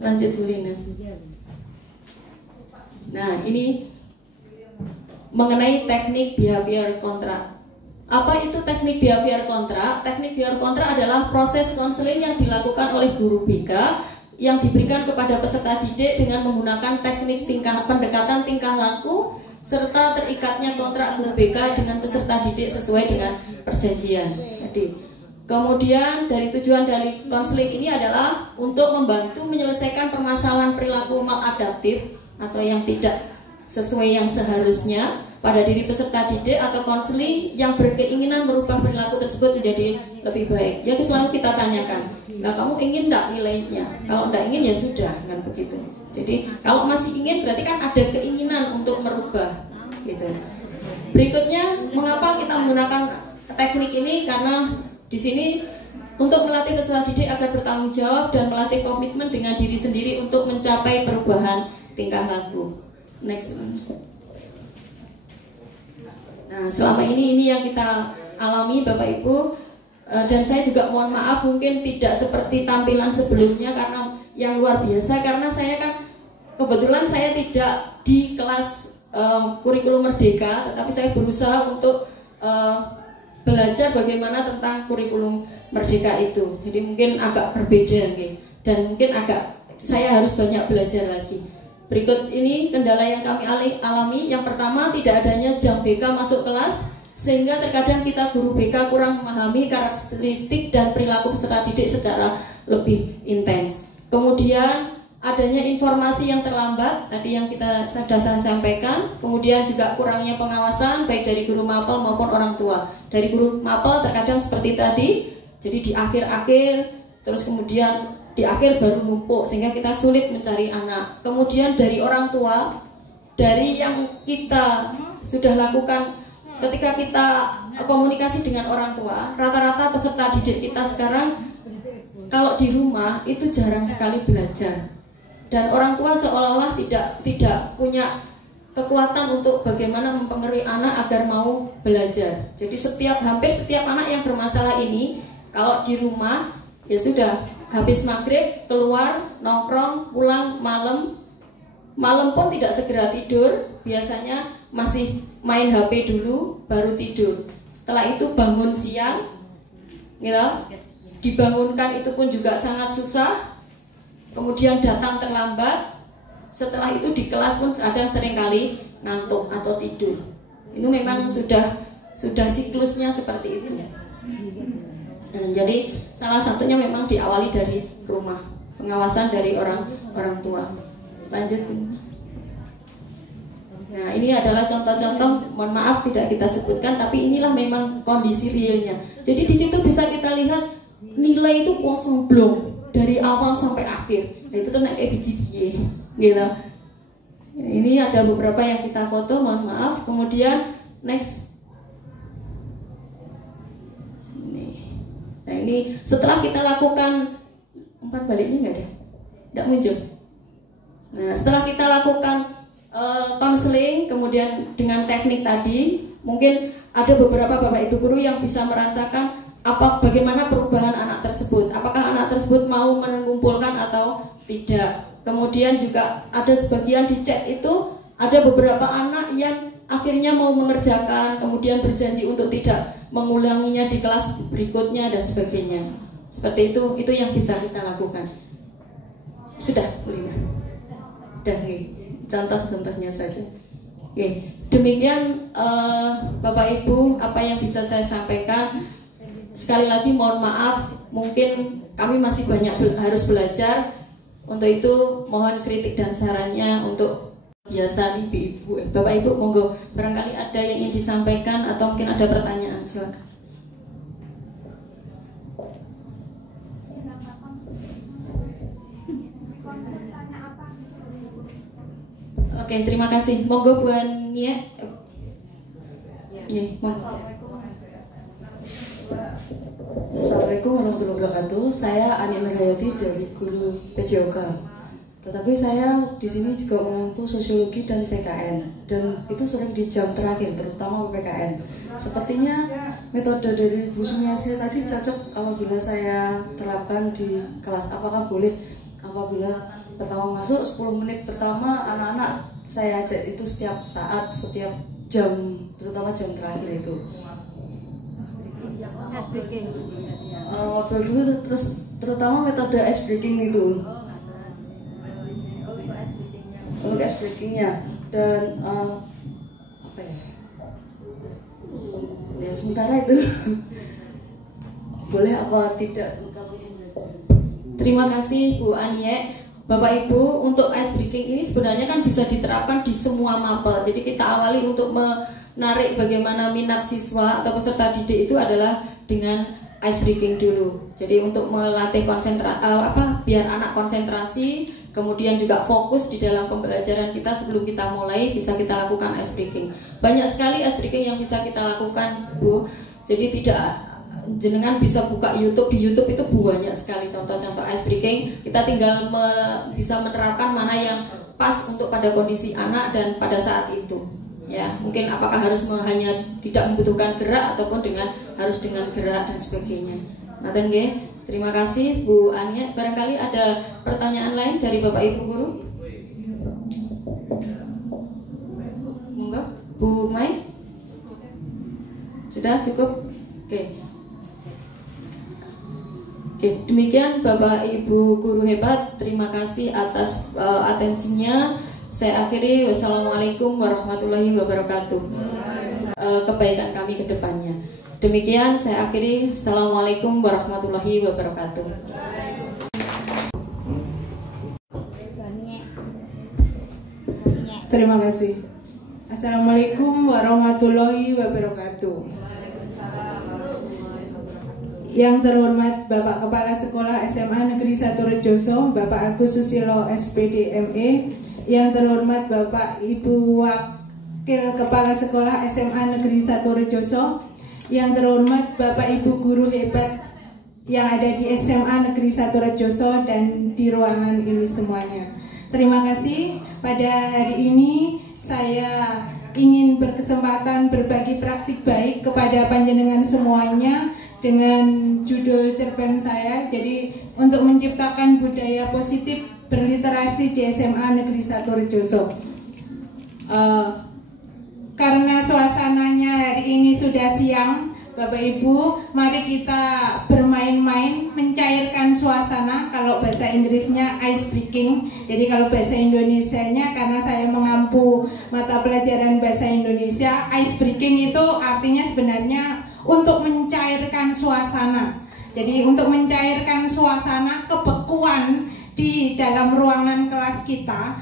Lanjut Bu Lina. Nah, ini mengenai teknik behavior kontrak. Apa itu teknik behavior kontrak? Teknik behavior kontrak adalah proses konseling yang dilakukan oleh guru BK yang diberikan kepada peserta didik dengan menggunakan teknik pendekatan tingkah laku serta terikatnya kontrak guru BK dengan peserta didik sesuai dengan perjanjian tadi. Kemudian dari tujuan dari konseling ini adalah untuk membantu menyelesaikan permasalahan perilaku maladaptif atau yang tidak sesuai yang seharusnya pada diri peserta didik atau konseling yang berkeinginan merubah perilaku tersebut menjadi lebih baik. Ya selalu kita tanyakan, nah kamu ingin enggak nilainya? Kalau enggak ingin ya sudah, kan begitu. Jadi kalau masih ingin berarti kan ada keinginan untuk merubah gitu. Berikutnya, mengapa kita menggunakan teknik ini? Karena di sini untuk melatih peserta didik agar bertanggung jawab dan melatih komitmen dengan diri sendiri untuk mencapai perubahan tingkah laku. Next one. Nah, selama ini yang kita alami Bapak Ibu, dan saya juga mohon maaf mungkin tidak seperti tampilan sebelumnya karena yang luar biasa, karena saya kan kebetulan saya tidak di kelas kurikulum merdeka, tetapi saya berusaha untuk belajar bagaimana tentang kurikulum merdeka itu. Jadi mungkin agak berbeda nih, dan mungkin saya harus banyak belajar lagi. Berikut ini kendala yang kami alami. Yang pertama, tidak adanya jam BK masuk kelas, sehingga terkadang kita guru BK kurang memahami karakteristik dan perilaku peserta didik secara lebih intens. Kemudian adanya informasi yang terlambat, tadi yang sudah saya sampaikan. Kemudian juga kurangnya pengawasan baik dari guru mapel maupun orang tua. Dari guru mapel terkadang seperti tadi, jadi di akhir-akhir, terus kemudian di akhir baru numpuk sehingga kita sulit mencari anak. Kemudian dari orang tua, dari yang kita sudah lakukan ketika kita komunikasi dengan orang tua, rata-rata peserta didik kita sekarang kalau di rumah itu jarang sekali belajar. Dan orang tua seolah-olah tidak punya kekuatan untuk bagaimana mempengaruhi anak agar mau belajar. Jadi hampir setiap anak yang bermasalah ini kalau di rumah ya sudah habis maghrib keluar nongkrong, pulang malam pun tidak segera tidur, biasanya masih main HP dulu baru tidur. Setelah itu bangun siang, gitu. Dibangunkan itu pun juga sangat susah. Kemudian datang terlambat. Setelah itu di kelas pun kadang seringkali ngantuk atau tidur. Itu memang sudah siklusnya seperti itu. Dan jadi salah satunya memang diawali dari rumah, pengawasan dari orang tua. Lanjut. Nah, ini adalah contoh-contoh, mohon maaf tidak kita sebutkan, tapi inilah memang kondisi realnya. Jadi di situ bisa kita lihat nilai itu kosong belum dari awal sampai akhir. Nah, itu tuh naik biji biye, gitu. Ini ada beberapa yang kita foto, mohon maaf. Kemudian next. Nah, ini setelah kita lakukan umpan baliknya nggak ada, tidak muncul. Nah, setelah kita lakukan konseling, kemudian dengan teknik tadi, mungkin ada beberapa bapak ibu guru yang bisa merasakan bagaimana perubahan anak tersebut, apakah anak tersebut mau mengumpulkan atau tidak. Kemudian juga ada sebagian di chat itu ada beberapa anak yang akhirnya mau mengerjakan, kemudian berjanji untuk tidak mengulanginya di kelas berikutnya dan sebagainya. Seperti itu yang bisa kita lakukan. Sudah, Bulina. Dan contoh-contohnya saja. Oke, demikian Bapak Ibu apa yang bisa saya sampaikan. Sekali lagi mohon maaf, mungkin kami masih banyak harus belajar. Untuk itu mohon kritik dan sarannya untuk biasa ibu-ibu, Bapak Ibu, monggo barangkali ada yang ingin disampaikan atau mungkin ada pertanyaan, silakan. Oke, terima kasih. Monggo Bu Ania. Monggo. Assalamualaikum warahmatullahi wabarakatuh. Saya Ani Nurhayati dari guru PJOK. Tetapi saya di sini juga mengampu sosiologi dan PKN, dan itu sering di jam terakhir, terutama PKN. Sepertinya metode dari Bu Sumiasi tadi cocok apabila saya terapkan di kelas. Apakah boleh apabila pertama masuk 10 menit pertama anak-anak saya ajak itu setiap saat, setiap jam, terutama jam terakhir itu. Ngobrol dulu terus, terutama metode ice breaking itu. Untuk ice breakingnya dan apa ya? Ya sementara itu boleh apa tidak? Terima kasih Bu Anie. Bapak Ibu, untuk ice breaking ini sebenarnya kan bisa diterapkan di semua mapel. Jadi kita awali untuk menarik bagaimana minat siswa atau peserta didik itu adalah dengan ice breaking dulu. Jadi untuk melatih biar anak konsentrasi, kemudian juga fokus di dalam pembelajaran kita sebelum kita mulai bisa kita lakukan ice breaking. Banyak sekali ice breaking yang bisa kita lakukan, Bu. Jadi tidak jenengan bisa buka YouTube, di YouTube itu banyak sekali contoh-contoh ice breaking. Kita tinggal bisa menerapkan mana yang pas untuk pada kondisi anak dan pada saat itu. Ya, mungkin apakah harus hanya tidak membutuhkan gerak ataupun harus dengan gerak dan sebagainya. Ngaten nggih. Terima kasih Bu Ania. Barangkali ada pertanyaan lain dari Bapak Ibu guru? Monggo, Bu Mai. Sudah cukup? Oke. Demikian Bapak Ibu guru hebat, terima kasih atas atensinya. Saya akhiri, wassalamualaikum warahmatullahi wabarakatuh. Kebaikan kami ke depannya. Demikian saya akhiri, assalamualaikum warahmatullahi wabarakatuh. Terima kasih. Assalamualaikum warahmatullahi wabarakatuh. Yang terhormat Bapak Kepala Sekolah SMA Negeri 1 Rejoso, Bapak Agus Susilo SPD ME. Yang terhormat Bapak Ibu Wakil Kepala Sekolah SMA Negeri 1 Rejoso. Yang terhormat Bapak Ibu guru hebat yang ada di SMA Negeri 1 Rejoso dan di ruangan ini semuanya. Terima kasih. Pada hari ini saya ingin berkesempatan berbagi praktik baik kepada panjenengan semuanya dengan judul cerpen saya, jadi untuk menciptakan budaya positif berliterasi di SMA Negeri 1 Rejoso. Karena suasananya hari ini sudah siang, Bapak Ibu, mari kita bermain-main, mencairkan suasana. Kalau bahasa Inggrisnya ice breaking, jadi kalau bahasa Indonesianya, karena saya mengampu mata pelajaran bahasa Indonesia, ice breaking itu artinya sebenarnya untuk mencairkan suasana. Jadi untuk mencairkan suasana kebekuan di dalam ruangan kelas kita,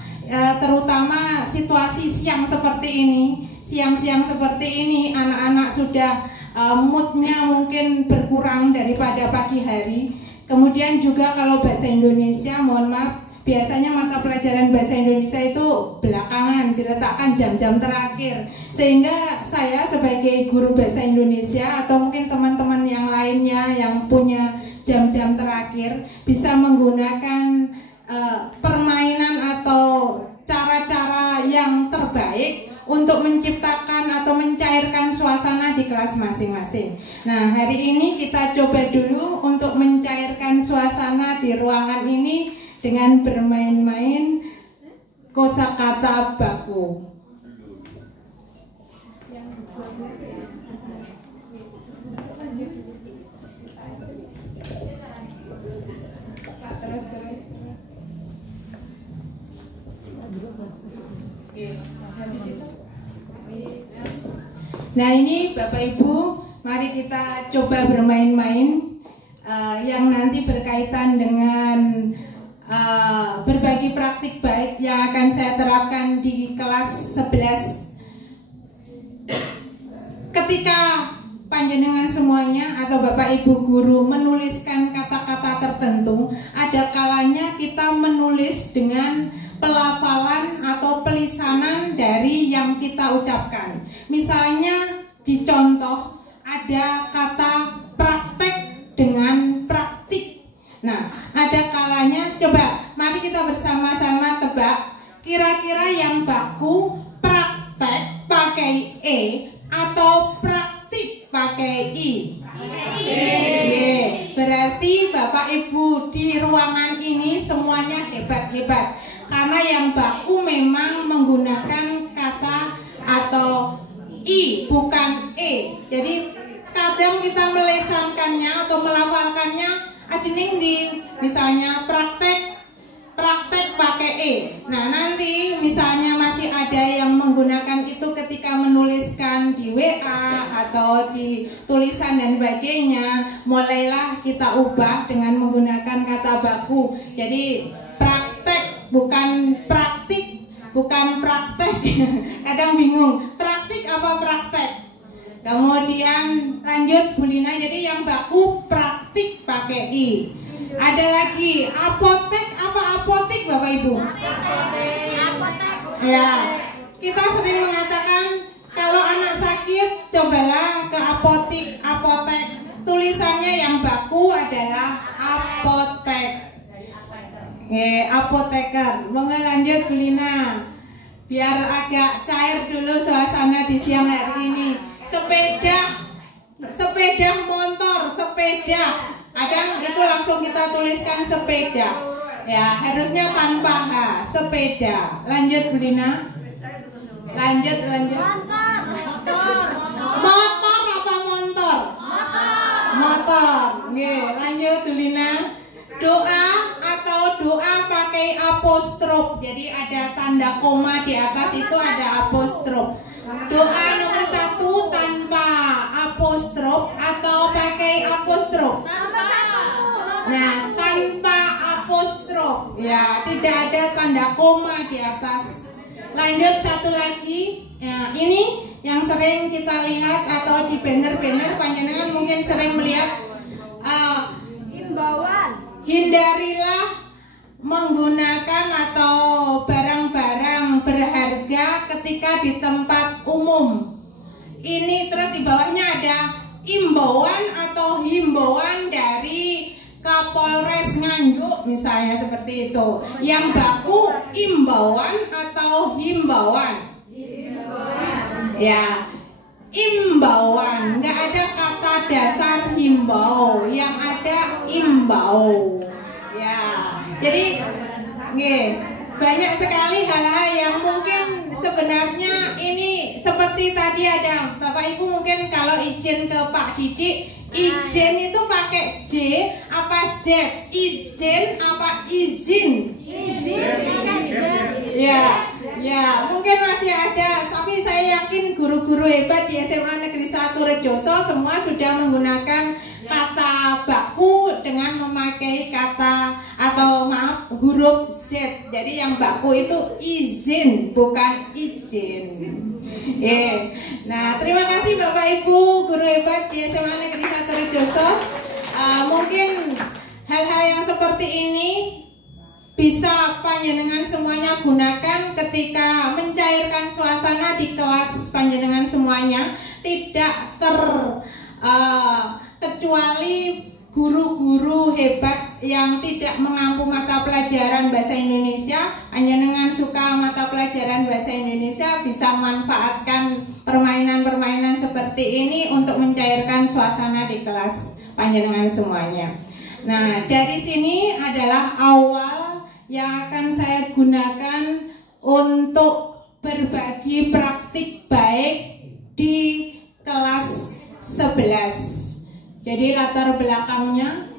terutama situasi siang seperti ini. Siang-siang seperti ini anak-anak sudah moodnya mungkin berkurang daripada pagi hari. Kemudian juga kalau bahasa Indonesia, mohon maaf, biasanya mata pelajaran bahasa Indonesia itu belakangan, diletakkan jam-jam terakhir. Sehingga saya sebagai guru bahasa Indonesia atau mungkin teman-teman yang lainnya yang punya jam-jam terakhir bisa menggunakan permainan atau cara-cara yang terbaik untuk menciptakan atau mencairkan suasana di kelas masing-masing. Nah, hari ini kita coba dulu untuk mencairkan suasana di ruangan ini dengan bermain-main kosakata baku. Nah, ini Bapak Ibu, mari kita coba bermain-main yang nanti berkaitan dengan berbagi praktik baik yang akan saya terapkan di kelas 11. Ketika panjenengan semuanya atau Bapak Ibu guru menuliskan kata-kata tertentu, ada kalanya kita menulis dengan pelafalan atau pelisanan dari yang kita ucapkan. Misalnya di contoh ada kata praktek dengan praktik. Nah, ada kalanya, coba mari kita bersama-sama tebak kira-kira yang baku praktek pakai E atau praktik pakai I. Berarti Bapak Ibu di ruangan ini semuanya hebat-hebat. Karena yang baku memang menggunakan kata atau I bukan E. Jadi kadang kita melesankannya atau melafalkannya ajening di misalnya praktek pakai E. Nah, nanti misalnya masih ada yang menggunakan itu ketika menuliskan di WA atau di tulisan dan sebagainya, mulailah kita ubah dengan menggunakan kata baku. Jadi praktek bukan praktik, bukan praktek. Kadang bingung, praktik apa praktek. Kemudian lanjut Bu Lina, jadi yang baku praktik pakai I. Ada lagi apotek apa apotik Bapak Ibu? Apotek. Ya, kita sering mengatakan kalau anak sakit cobalah ke apotek. Tulisan apoteker. Monggo lanjut Bu Lina. Biar agak cair dulu suasana di siang hari ini. Sepeda motor, sepeda. Ada itu langsung kita tuliskan sepeda. Ya, harusnya tanpa H, sepeda. Lanjut Bu Lina. Lanjut. Motor apa montor? Motor. Lanjut Bu Lina. Doa atau doa pakai apostrof. Jadi ada tanda koma di atas itu ada apostrof. Doa nomor 1 tanpa apostrof atau pakai apostrof? Nah, tanpa apostrof. Ya, tidak ada tanda koma di atas. Lanjut satu lagi. Ya, ini yang sering kita lihat atau di banner-banner panjenengan mungkin sering melihat Himbauan. Hindarilah menggunakan atau barang-barang berharga ketika di tempat umum. Ini terus di bawahnya ada imbauan atau himbauan dari Kapolres Nganjuk misalnya seperti itu. Yang baku imbauan atau himbauan? Ya, imbauan, nggak ada kata dasar himbau, yang ada imbau. Ya, jadi banyak sekali hal-hal yang mungkin sebenarnya ini seperti tadi ada Bapak Ibu mungkin kalau izin ke Pak Didik, izin itu pakai J apa Z? Izin apa izin? Ya, mungkin masih ada, tapi saya yakin guru-guru hebat di SMA Negeri 1 Rejoso semua sudah menggunakan kata baku dengan memakai kata atau maaf huruf Z. Jadi yang baku itu izin bukan izin. Nah, terima kasih Bapak Ibu guru hebat di SMA Negeri 1 Rejoso. Mungkin hal-hal yang seperti ini bisa panjenengan semuanya gunakan ketika mencairkan suasana di kelas panjenengan semuanya. Tidak kecuali guru-guru hebat yang tidak mengampu mata pelajaran bahasa Indonesia, panjenengan suka mata pelajaran bahasa Indonesia bisa manfaatkan permainan-permainan seperti ini untuk mencairkan suasana di kelas panjenengan semuanya. Nah, dari sini adalah awal yang akan saya gunakan untuk berbagi praktik baik di kelas 11. Jadi latar belakangnya.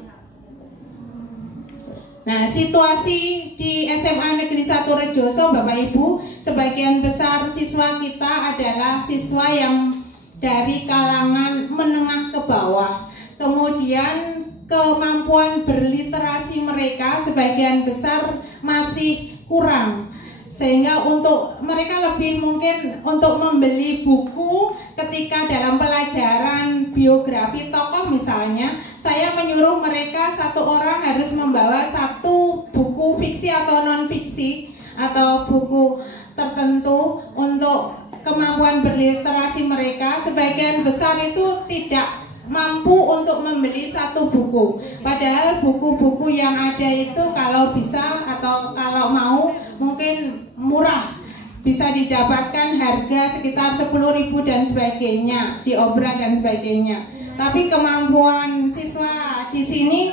Nah, situasi di SMA Negeri 1 Rejoso Bapak Ibu, sebagian besar siswa kita adalah siswa yang dari kalangan menengah ke bawah. Kemudian kemampuan berliterasi mereka sebagian besar masih kurang, sehingga untuk mereka lebih mungkin untuk membeli buku ketika dalam pelajaran biografi tokoh misalnya, saya menyuruh mereka satu orang harus membawa satu buku fiksi atau non fiksi atau buku tertentu untuk kemampuan berliterasi mereka. Sebagian besar itu tidak mampu untuk membeli satu buku, padahal buku-buku yang ada itu kalau bisa atau kalau mau mungkin murah, bisa didapatkan harga sekitar 10.000 dan sebagainya di Obra dan sebagainya. Tapi kemampuan siswa di sini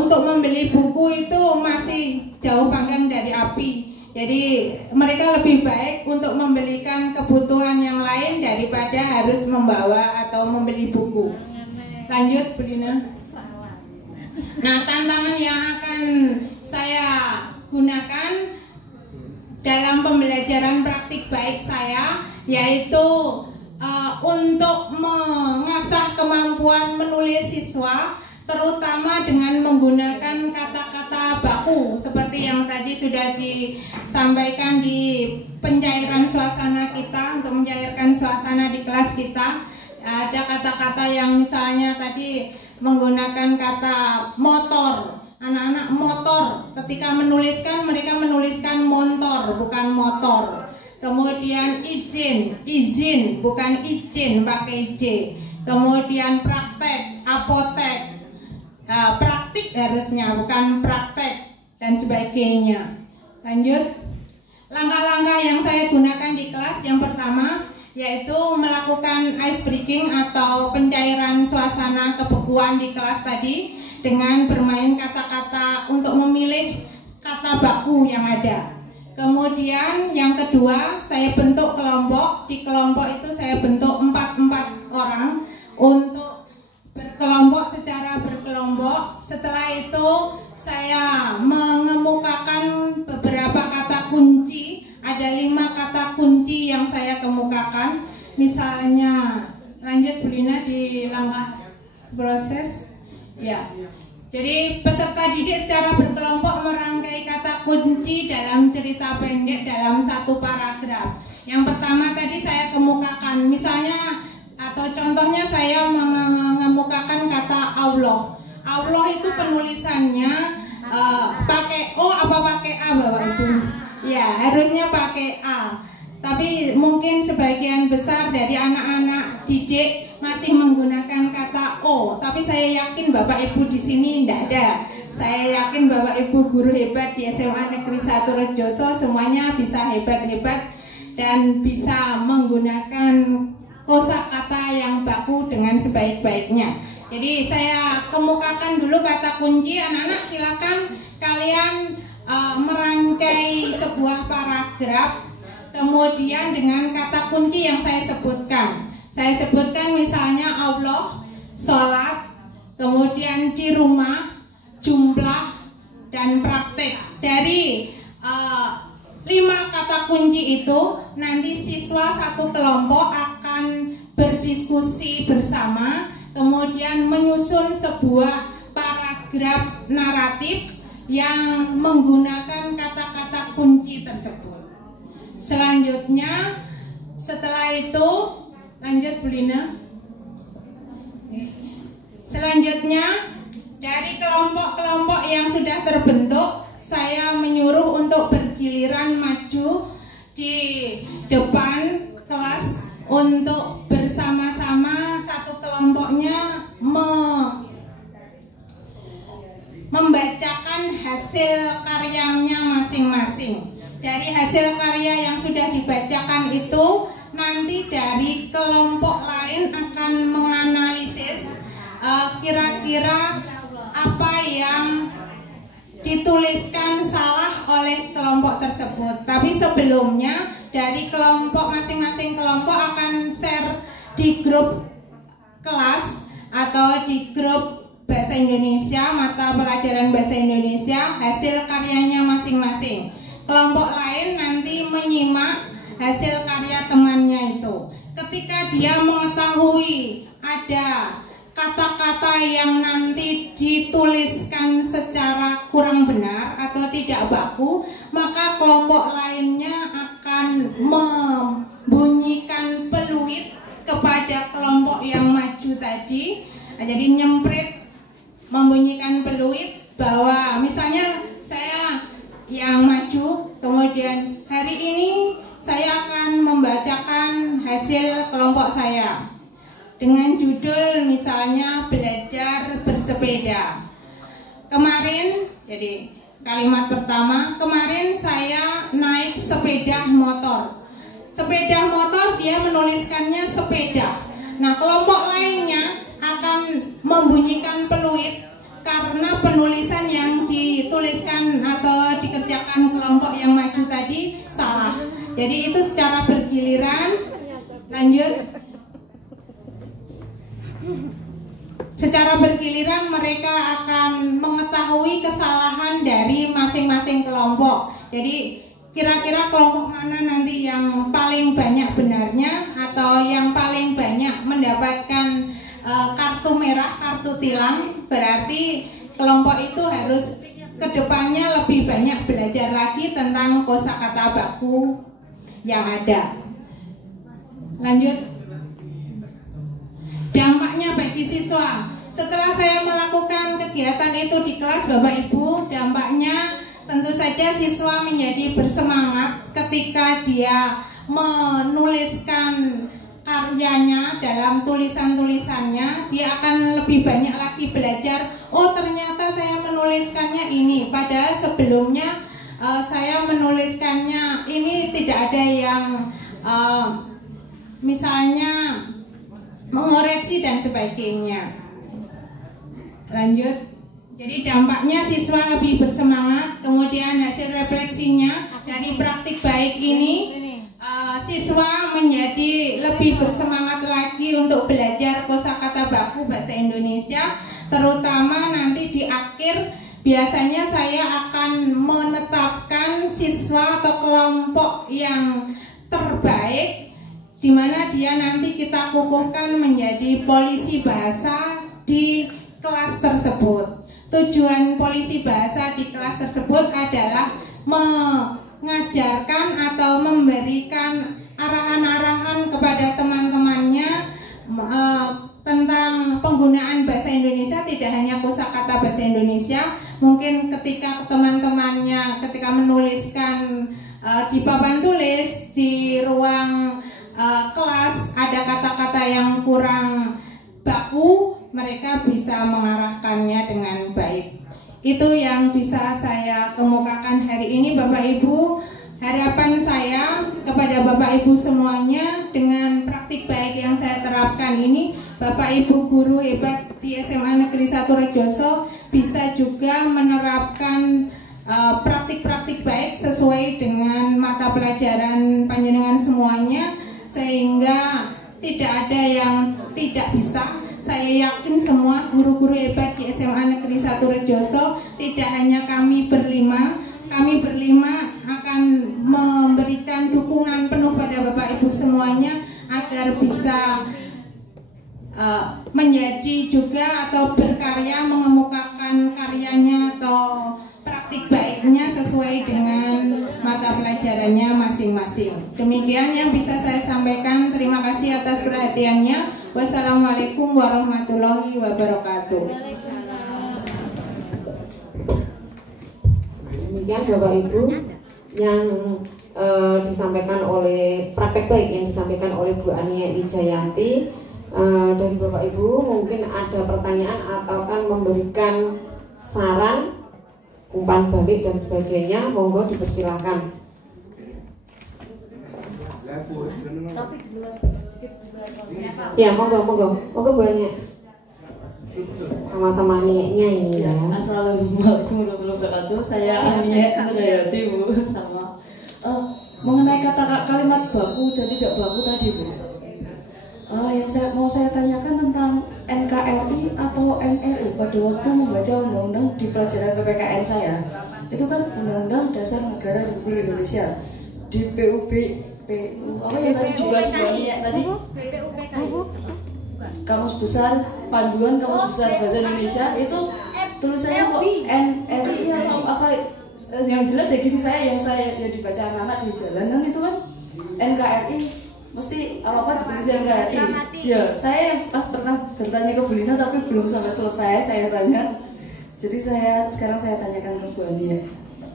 untuk membeli buku itu masih jauh panggang dari api. Jadi mereka lebih baik untuk membelikan kebutuhan yang lain daripada harus membawa atau membeli buku. Lanjut Bu Lina. Nah, tantangan yang akan saya gunakan dalam pembelajaran praktik baik saya yaitu untuk mengasah kemampuan menulis siswa, terutama dengan menggunakan kata-kata baku seperti yang tadi sudah disampaikan di pencairan suasana kita, untuk mencairkan suasana di kelas kita. Ada kata-kata yang misalnya tadi menggunakan kata motor. Anak-anak motor ketika menuliskan mereka menuliskan montor bukan motor. Kemudian izin bukan izin pakai J. Kemudian praktek, apotek, praktik harusnya bukan praktek. dan sebagainya. Lanjut, langkah-langkah yang saya gunakan di kelas yang pertama yaitu melakukan ice breaking atau pencairan suasana kebekuan di kelas tadi dengan bermain kata-kata untuk memilih kata baku yang ada. Kemudian yang kedua, saya bentuk kelompok. Di kelompok itu saya bentuk 4 orang untuk berkelompok secara berkelompok. Setelah itu saya mengemukakan beberapa kata kunci. Ada 5 kata kunci yang saya kemukakan. Misalnya, lanjut Bu Lina di langkah proses. Ya. Jadi peserta didik secara berkelompok merangkai kata kunci dalam cerita pendek dalam 1 paragraf. Yang pertama tadi saya kemukakan, misalnya atau contohnya saya mengemukakan kata Allah. Allah itu penulisannya pakai O apa pakai A Bapak Ibu? Ya, harusnya pakai A. Tapi mungkin sebagian besar dari anak-anak didik masih menggunakan kata O. Tapi saya yakin Bapak Ibu di sini tidak ada. Saya yakin Bapak Ibu guru hebat di SMA Negeri 1 Rejoso semuanya bisa hebat-hebat dan bisa menggunakan kosakata yang baku dengan sebaik-baiknya. Jadi saya kemukakan dulu kata kunci. Anak-anak silakan kalian merangkai sebuah paragraf kemudian dengan kata kunci yang saya sebutkan. Saya sebutkan misalnya Allah, sholat, kemudian di rumah, jumlah, dan praktek. Dari 5 kata kunci itu nanti siswa satu kelompok akan berdiskusi bersama, kemudian menyusun sebuah paragraf naratif yang menggunakan kata-kata kunci tersebut. Selanjutnya, setelah itu lanjut Bu Lina. Selanjutnya, dari kelompok-kelompok yang sudah terbentuk, saya menyuruh untuk bergiliran maju di depan kelas untuk bersama-sama satu kelompoknya membacakan hasil karyanya masing-masing. Dari hasil karya yang sudah dibacakan itu, nanti dari kelompok lain akan menganalisis kira-kira apa yang dituliskan salah oleh kelompok tersebut. Tapi sebelumnya dari kelompok masing-masing kelompok akan share di grup kelas atau di grup Bahasa Indonesia, mata pelajaran Bahasa Indonesia, hasil karyanya masing-masing. Kelompok lain nanti menyimak hasil karya temannya itu. Ketika dia mengetahui ada kata-kata yang nanti dituliskan secara kurang benar atau tidak baku, maka kelompok lainnya akan membunyikan peluit kepada kelompok yang maju tadi. Jadi nyemprit, membunyikan peluit bahwa misalnya saya yang maju, kemudian hari ini saya akan membacakan hasil kelompok saya dengan judul misalnya belajar bersepeda. Kemarin, jadi kalimat pertama, kemarin saya naik sepeda motor. Sepeda motor dia menuliskannya sepeda. Nah, kelompok lainnya akan membunyikan peluit karena penulisan yang dituliskan atau dikerjakan kelompok yang maju tadi salah. Jadi itu secara bergiliran. Lanjut. Secara bergiliran mereka akan mengetahui kesalahan dari masing-masing kelompok. Jadi kira-kira kelompok mana nanti yang paling banyak benarnya atau yang paling banyak mendapatkan kartu merah, kartu tilang, berarti kelompok itu harus kedepannya lebih banyak belajar lagi tentang kosakata baku yang ada. Lanjut. Dampaknya bagi siswa. Setelah saya melakukan kegiatan itu di kelas Bapak Ibu, dampaknya tentu saja siswa menjadi bersemangat ketika dia menuliskan karyanya, dalam tulisan-tulisannya, dia akan lebih banyak lagi belajar. Oh, ternyata saya menuliskannya ini, padahal sebelumnya saya menuliskannya ini tidak ada yang misalnya mengoreksi dan sebagainya. Lanjut. Jadi dampaknya siswa lebih bersemangat, kemudian hasil refleksinya dari praktik baik ini siswa menjadi lebih bersemangat lagi untuk belajar kosakata baku bahasa Indonesia, terutama nanti di akhir biasanya saya akan menetapkan siswa atau kelompok yang terbaik, di mana dia nanti kita kukuhkan menjadi polisi bahasa di kelas tersebut. Tujuan polisi bahasa di kelas tersebut adalah mengajarkan atau memberikan arahan-arahan kepada teman-temannya tentang penggunaan bahasa Indonesia, tidak hanya kosakata bahasa Indonesia. Mungkin ketika teman-temannya ketika menuliskan di papan tulis di ruang kelas ada kata-kata yang kurang baku, mereka bisa mengarahkannya dengan baik. Itu yang bisa saya kemukakan hari ini, Bapak Ibu. Harapan saya kepada Bapak Ibu semuanya, dengan praktik baik yang saya terapkan ini, Bapak Ibu guru hebat di SMA Negeri 1 Rejoso bisa juga menerapkan praktik-praktik baik sesuai dengan mata pelajaran panjenengan semuanya, sehingga tidak ada yang tidak bisa. Saya yakin semua guru-guru hebat di SMA Negeri 1 Rejoso, tidak hanya kami berlima akan memberikan dukungan penuh pada Bapak Ibu semuanya agar bisa menjadi juga atau berkarya, mengemukakan karyanya atau praktik baiknya sesuai dengan mata pelajarannya masing-masing. Demikian yang bisa saya sampaikan. Terima kasih atas perhatiannya. Wassalamualaikum warahmatullahi wabarakatuh. Demikian Bapak Ibu yang disampaikan oleh praktek baik yang disampaikan oleh Bu Ania Wijayanti. Dari Bapak Ibu mungkin ada pertanyaan atau kan memberikan saran, umpan balik dan sebagainya, monggo dipersilakan. Ya, monggo banyak. Sama-sama niatnya ini ya. Assalamualaikum warahmatullahi wabarakatuh. Saya Ania Nurhayati, Bu. Sama mengenai kata kalimat baku dan tidak baku tadi, Bu. Yang mau saya tanyakan tentang NKRI atau NRI pada waktu membaca undang-undang di pelajaran PPKN saya. Itu kan Undang-Undang Dasar Negara Republik Indonesia. Di PU apa yang tadi dibahas Bu Ania tadi? Kamus Besar, Panduan Kamus Besar Bahasa Indonesia, itu tulisannya kok NRI atau apa? Yang jelas ya gini, yang dibaca anak-anak di jalanan itu kan NKRI, mesti apa ditulis NKRI. Ya, saya pernah bertanya ke Bu Lina tapi belum sampai selesai saya tanya. Jadi sekarang saya tanyakan ke Bu Ania.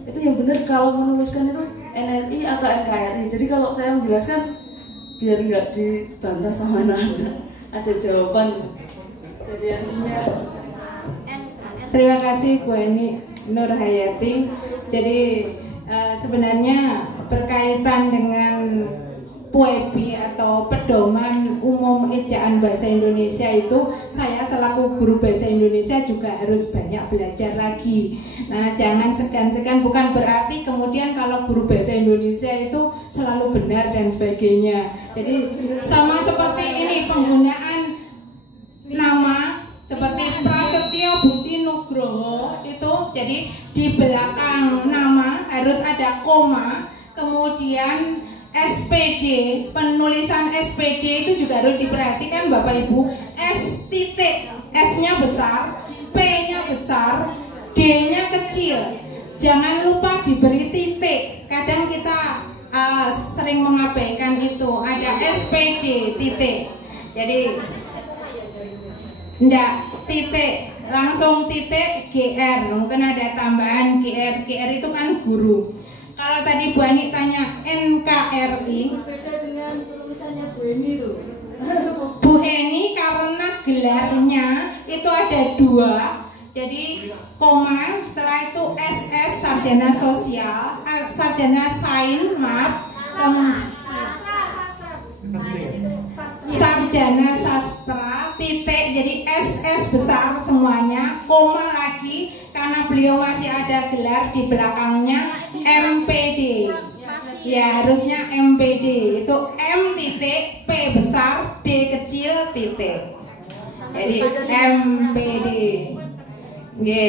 Itu yang benar kalau menuliskan itu NRI atau NKRI. Jadi kalau saya menjelaskan biar nggak dibantah sama anak-anak, ada jawaban dari Ania. Terima kasih Bu Eni Nurhayati. Jadi sebenarnya berkaitan dengan PUEBI atau Pedoman Umum Ejaan Bahasa Indonesia itu, saya selaku guru bahasa Indonesia juga harus banyak belajar lagi. Nah, jangan segan-segan, bukan berarti kemudian kalau guru bahasa Indonesia itu selalu benar dan sebagainya. Jadi sama seperti ini penggunaan nama seperti Prasetyo Budi Nugroho itu, jadi di belakang nama harus ada koma, kemudian SPD, penulisan SPD itu juga harus diperhatikan Bapak Ibu. S titik, S-nya besar, P-nya besar, D-nya kecil. Jangan lupa diberi titik. Kadang kita sering mengabaikan itu. Ada SPD titik. Jadi enggak titik, langsung titik GR. Mungkin ada tambahan GR. GR itu kan guru. Kalau tadi Bu Ani tanya NKRI, beda dengan tulisannya Bu Eni itu. gelarnya itu ada 2. Jadi koma, setelah itu SS sarjana sosial, sarjana sains, maaf, sarjana sastra, titik, jadi SS besar semuanya, koma lagi karena beliau masih ada gelar di belakangnya MPD. Ya harusnya MPD itu M titik P besar D kecil titik. Jadi MPD. Oke,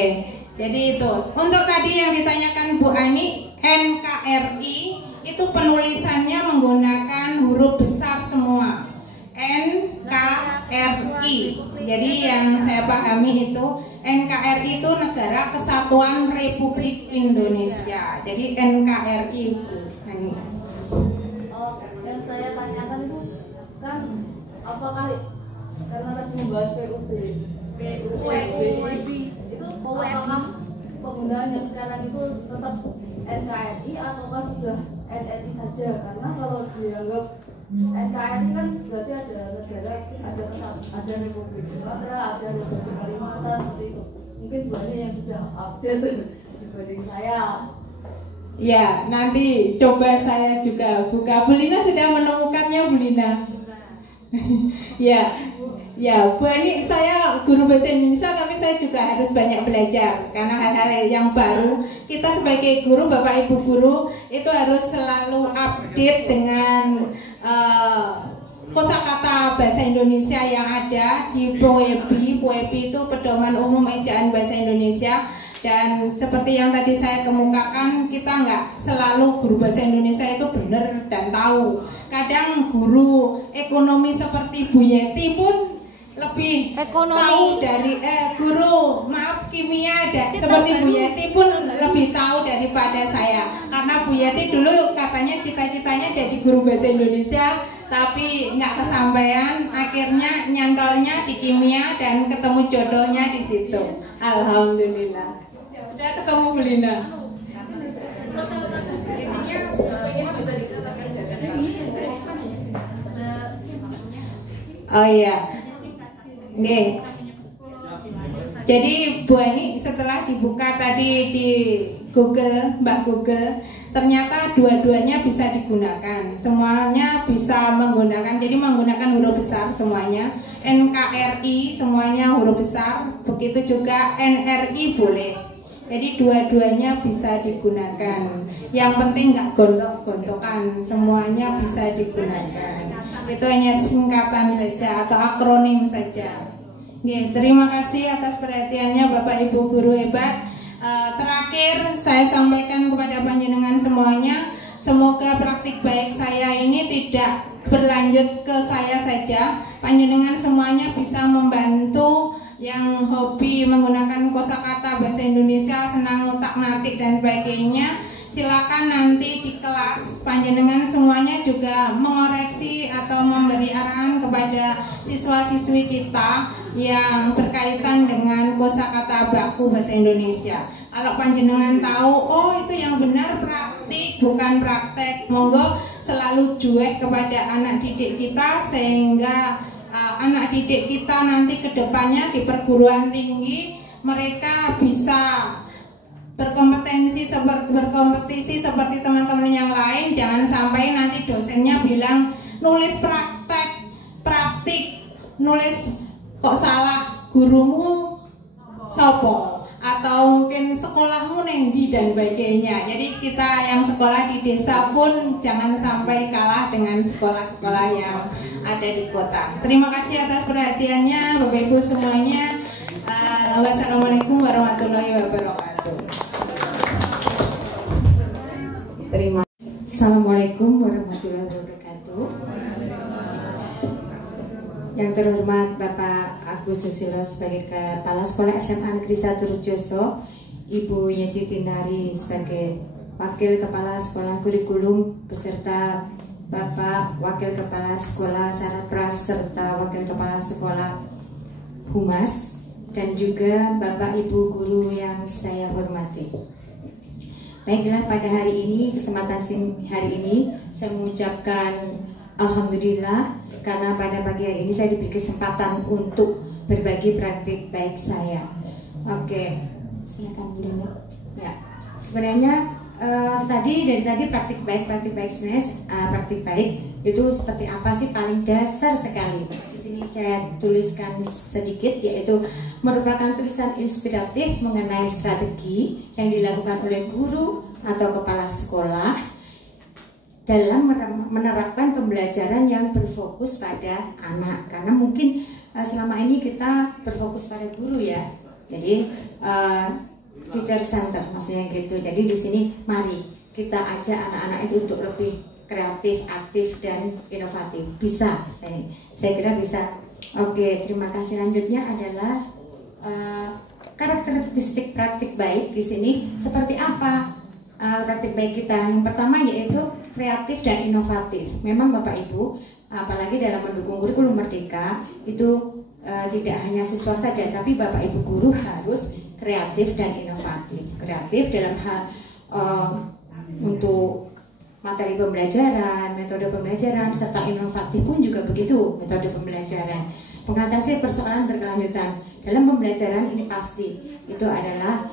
jadi itu. Untuk tadi yang ditanyakan Bu Ani, NKRI itu penulisannya menggunakan huruf besar semua. NKRI. Jadi yang saya pahami itu NKRI itu Negara Kesatuan Republik Indonesia. Jadi NKRI Bu Ani. Yang saya tanyakan itu kan apakah karena tadi membahas PUB itu apakah penggunaan yang sekarang itu tetap NKRI ataukah sudah NRI saja? Karena kalau dianggap NKRI kan berarti ada negara, ada Republik Sumatera, ada Republik Kalimantan, seperti itu. Mungkin Bu Ani yang sudah update dibanding saya. Ya, nanti coba saya juga buka. Bu Lina sudah menemukannya, Bu Lina? Ya, Bu Ani, saya guru bahasa Indonesia, tapi saya juga harus banyak belajar karena hal-hal yang baru. Kita sebagai guru, Bapak Ibu guru, itu harus selalu update dengan kosakata bahasa Indonesia yang ada di POEBI. POEBI itu Pedoman Umum Ejaan Bahasa Indonesia. Dan seperti yang tadi saya kemukakan, kita nggak selalu guru bahasa Indonesia itu benar dan tahu. Kadang guru ekonomi seperti Bu Yeti pun lebih tahu dari guru kimia seperti Bu Yeti pun lebih tahu daripada saya. Karena Bu Yeti dulu katanya cita-citanya jadi guru bahasa Indonesia, tapi nggak kesampaian, akhirnya nyantolnya di kimia dan ketemu jodohnya di situ. Alhamdulillah. Sudah ketemu Bu Lina. Oh iya. Nih. Jadi Bu Ani setelah dibuka tadi di Google, Mbak Google, ternyata dua-duanya bisa digunakan. Semuanya bisa menggunakan, jadi menggunakan huruf besar semuanya. NKRI semuanya huruf besar, begitu juga NRI boleh. Jadi dua-duanya bisa digunakan. Yang penting nggak gontok-gontokan, semuanya bisa digunakan. Itu hanya singkatan saja atau akronim saja. Oke, terima kasih atas perhatiannya Bapak Ibu guru hebat. Terakhir saya sampaikan kepada panjenengan semuanya, semoga praktik baik saya ini tidak berlanjut ke saya saja. Panjenengan semuanya bisa membantu yang hobi menggunakan kosakata bahasa Indonesia, senang ngutak-ngatik dan sebagainya. Silakan nanti di kelas panjenengan semuanya juga mengoreksi atau memberi arahan kepada siswa-siswi kita yang berkaitan dengan kosakata baku bahasa Indonesia. Kalau panjenengan tahu, oh itu yang benar praktik bukan praktek, monggo selalu jueh kepada anak didik kita sehingga anak didik kita nanti kedepannya di perguruan tinggi mereka bisa berkompetisi seperti teman-teman yang lain. Jangan sampai nanti dosennya bilang nulis praktik, nulis kok salah gurumu sopo atau mungkin sekolahmu nengdi dan sebagainya. Jadi kita yang sekolah di desa pun jangan sampai kalah dengan sekolah-sekolah yang ada di kota. Terima kasih atas perhatiannya Bapak Ibu semuanya. Wassalamualaikum warahmatullahi wabarakatuh. Assalamualaikum warahmatullahi wabarakatuh. Yang terhormat Bapak Agus Susilo sebagai Kepala Sekolah SMA Negeri 1 Rejoso, Ibu Yeti Tinari sebagai Wakil Kepala Sekolah Kurikulum beserta Bapak Wakil Kepala Sekolah Sarapras serta Wakil Kepala Sekolah Humas, dan juga Bapak Ibu guru yang saya hormati. Baiklah, pada hari ini, kesempatan hari ini saya mengucapkan Alhamdulillah karena pada pagi hari ini saya diberi kesempatan untuk berbagi praktik baik saya. Oke, silakan Bu Lina. Ya, sebenarnya dari tadi praktik baik sebenarnya praktik baik itu seperti apa sih, paling dasar sekali. Di sini saya tuliskan sedikit, yaitu merupakan tulisan inspiratif mengenai strategi yang dilakukan oleh guru atau kepala sekolah dalam menerapkan pembelajaran yang berfokus pada anak. Karena mungkin selama ini kita berfokus pada guru ya, jadi teacher center maksudnya gitu. Jadi di sini mari kita ajak anak-anak itu untuk lebih kreatif, aktif dan inovatif. Bisa, saya kira bisa. Oke, terima kasih. Lanjutnya adalah karakteristik praktik baik di sini seperti apa praktik baik kita. Yang pertama yaitu kreatif dan inovatif. Memang Bapak Ibu, apalagi dalam mendukung kurikulum merdeka itu tidak hanya siswa saja, tapi Bapak Ibu guru harus kreatif dan inovatif. Kreatif dalam hal untuk materi pembelajaran, metode pembelajaran, serta inovatif pun juga begitu, metode pembelajaran. Mengatasi persoalan berkelanjutan dalam pembelajaran ini pasti itu adalah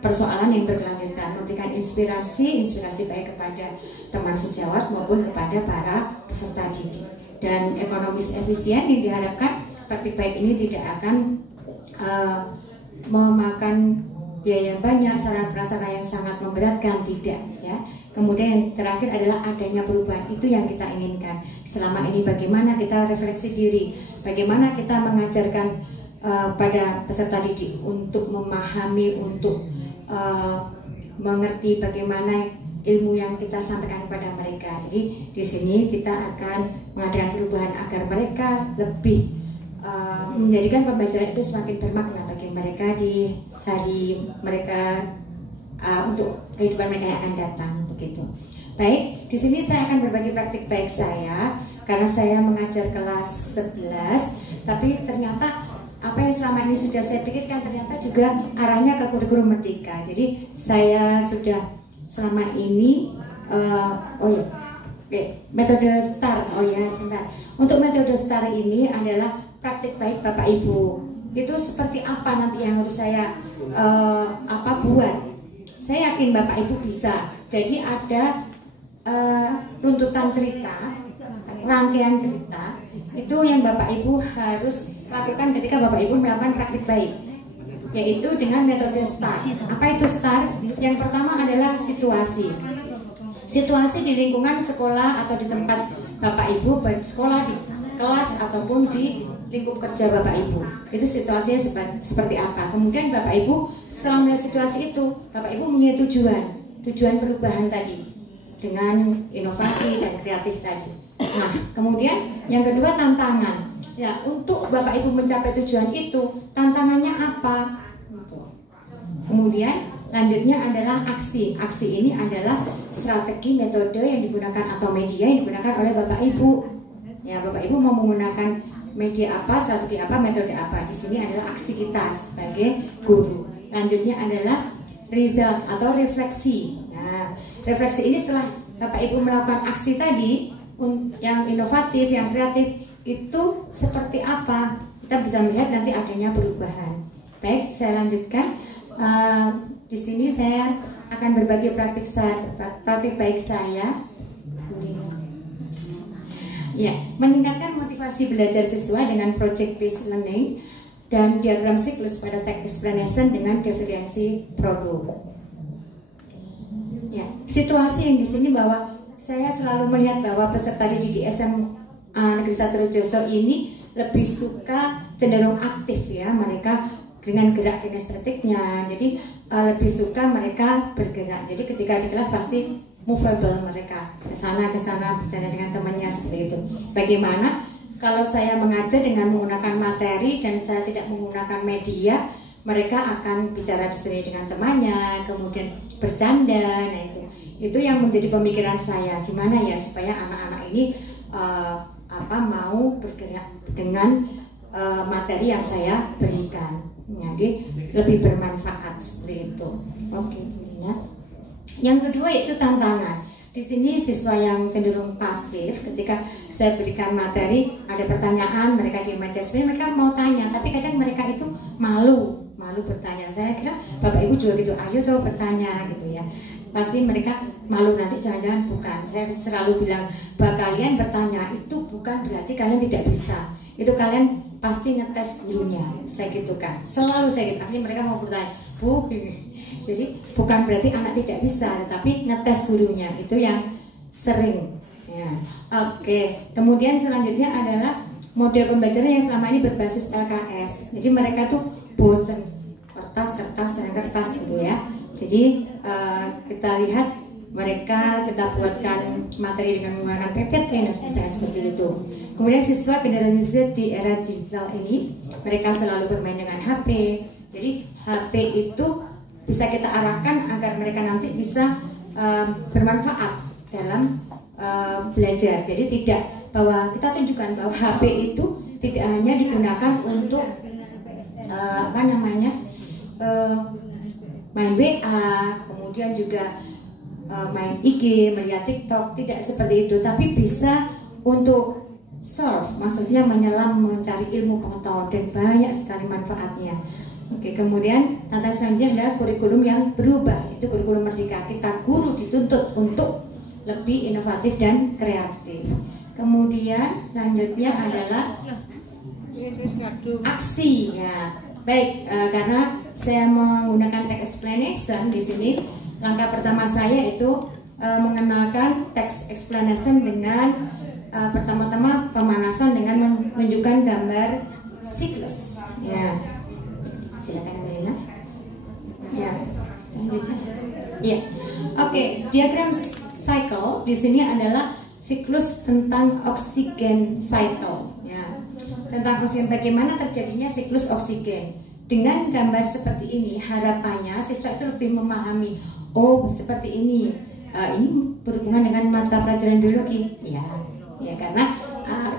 persoalan yang berkelanjutan, memberikan inspirasi baik kepada teman sejawat maupun kepada para peserta didik. Dan ekonomis efisien yang diharapkan praktik baik ini tidak akan memakan biaya yang banyak, sarana prasarana yang sangat memberatkan, tidak ya. Kemudian yang terakhir adalah adanya perubahan, itu yang kita inginkan. Selama ini bagaimana kita refleksi diri, bagaimana kita mengajarkan pada peserta didik untuk memahami, untuk mengerti bagaimana ilmu yang kita sampaikan kepada mereka. Jadi di sini kita akan mengadakan perubahan agar mereka lebih menjadikan pembelajaran itu semakin bermakna bagi mereka di hari mereka untuk kehidupan mereka yang akan datang, begitu. Baik, di sini saya akan berbagi praktik baik saya karena saya mengajar kelas 11, tapi ternyata apa yang selama ini sudah saya pikirkan ternyata juga arahnya ke kurikulum merdeka. Jadi saya sudah selama ini metode STAR. Sebentar. Untuk metode STAR ini adalah praktik baik Bapak Ibu. Itu seperti apa nanti yang harus saya buat? Saya yakin Bapak Ibu bisa. Jadi ada runtutan cerita, rangkaian cerita itu yang Bapak Ibu harus lakukan ketika Bapak Ibu melakukan praktik baik, yaitu dengan metode STAR. Apa itu STAR? Yang pertama adalah situasi. Situasi di lingkungan sekolah atau di tempat Bapak Ibu, baik sekolah, di kelas ataupun di lingkup kerja Bapak Ibu. Itu situasinya seperti apa. Kemudian Bapak Ibu setelah melihat situasi itu, Bapak Ibu punya tujuan perubahan tadi dengan inovasi dan kreatif tadi. Nah, kemudian yang kedua tantangan. Ya, untuk Bapak Ibu mencapai tujuan itu, tantangannya apa? Kemudian lanjutnya adalah aksi. Aksi ini adalah strategi, metode yang digunakan atau media yang digunakan oleh Bapak Ibu. Ya, Bapak Ibu mau menggunakan media apa, strategi apa, metode apa. Di sini adalah aksi kita sebagai guru. Lanjutnya adalah result atau refleksi. Nah, refleksi ini setelah Bapak Ibu melakukan aksi tadi yang inovatif, yang kreatif, itu seperti apa? Kita bisa melihat nanti adanya perubahan. Baik, saya lanjutkan. Di sini saya akan berbagi praktik baik saya. Ya, meningkatkan motivasi belajar siswa dengan project based learning dan diagram siklus pada text explanation dengan diferensi produk. Ya, situasi yang di sini bahwa saya selalu melihat bahwa peserta didik di SMA Negeri 1 Rejoso ini lebih suka cenderung aktif ya, mereka dengan gerak kinestetiknya, jadi lebih suka mereka bergerak. Jadi ketika di kelas pasti movable, mereka ke sana bercanda dengan temannya seperti itu. Bagaimana kalau saya mengajar dengan menggunakan materi dan saya tidak menggunakan media, mereka akan bicara sendiri dengan temannya, kemudian bercanda. Nah itu yang menjadi pemikiran saya, gimana ya supaya anak-anak ini mau bergerak dengan materi yang saya berikan, jadi lebih bermanfaat seperti itu. Oke, Bunda. Yang kedua yaitu tantangan. Di sini siswa yang cenderung pasif, ketika saya berikan materi, ada pertanyaan, mereka diam aja. Sebenarnya mereka mau tanya, tapi kadang mereka itu malu bertanya. Saya kira Bapak Ibu juga gitu, ayo dong bertanya gitu ya. Pasti mereka malu nanti jangan-jangan bukan. Saya selalu bilang bahwa kalian bertanya itu bukan berarti kalian tidak bisa. Itu kalian pasti ngetes gurunya. Saya gitu kan. Selalu saya gitu. Akhirnya mereka mau bertanya, Bu. Jadi bukan berarti anak tidak bisa, tetapi ngetes gurunya itu yang sering. Ya. Oke. Kemudian selanjutnya adalah model pembelajaran yang selama ini berbasis LKS. Jadi mereka tuh bosen kertas gitu ya. Jadi kita lihat mereka, kita buatkan materi dengan menggunakan PPT dan misalnya seperti itu. Kemudian siswa generasi Z di era digital ini mereka selalu bermain dengan HP. Jadi HP itu bisa kita arahkan agar mereka nanti bisa bermanfaat dalam belajar. Jadi tidak bahwa kita tunjukkan bahwa HP itu tidak hanya digunakan untuk main WA, kemudian juga main IG, melihat TikTok, tidak seperti itu, tapi bisa untuk surf, maksudnya menyelam, mencari ilmu pengetahuan dan banyak sekali manfaatnya. Oke, kemudian tantangan selanjutnya adalah kurikulum yang berubah, itu kurikulum merdeka. Kita guru dituntut untuk lebih inovatif dan kreatif. Kemudian lanjutnya adalah aksi ya. Baik, karena saya menggunakan text explanation di sini, langkah pertama saya itu mengenalkan text explanation dengan pertama-tama pemanasan dengan menunjukkan gambar siklus. Ya, silakan Bu Lina. Ya, lanjutnya. Ya, oke. Diagram cycle di sini adalah siklus tentang oksigen cycle. Ya, tentang oksigen, bagaimana terjadinya siklus oksigen. Dengan gambar seperti ini, harapannya siswa itu lebih memahami. Oh, seperti ini. Ini berhubungan dengan mata pelajaran biologi. Ya, karena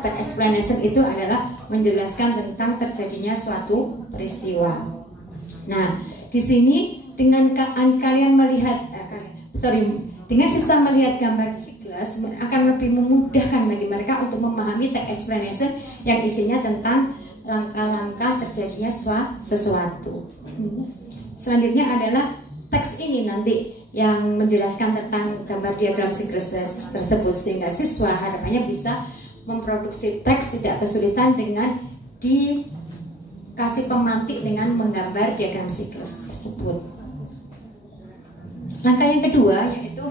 text explanation itu adalah menjelaskan tentang terjadinya suatu peristiwa. Nah, di sini dengan kalian melihat, dengan siswa melihat gambar siklus akan lebih memudahkan bagi mereka untuk memahami text explanation yang isinya tentang langkah-langkah terjadinya sesuatu. Selanjutnya adalah teks ini nanti yang menjelaskan tentang gambar diagram siklus tersebut, sehingga siswa harapannya bisa memproduksi teks tidak kesulitan dengan dikasih pemantik dengan menggambar diagram siklus tersebut. Langkah yang kedua yaitu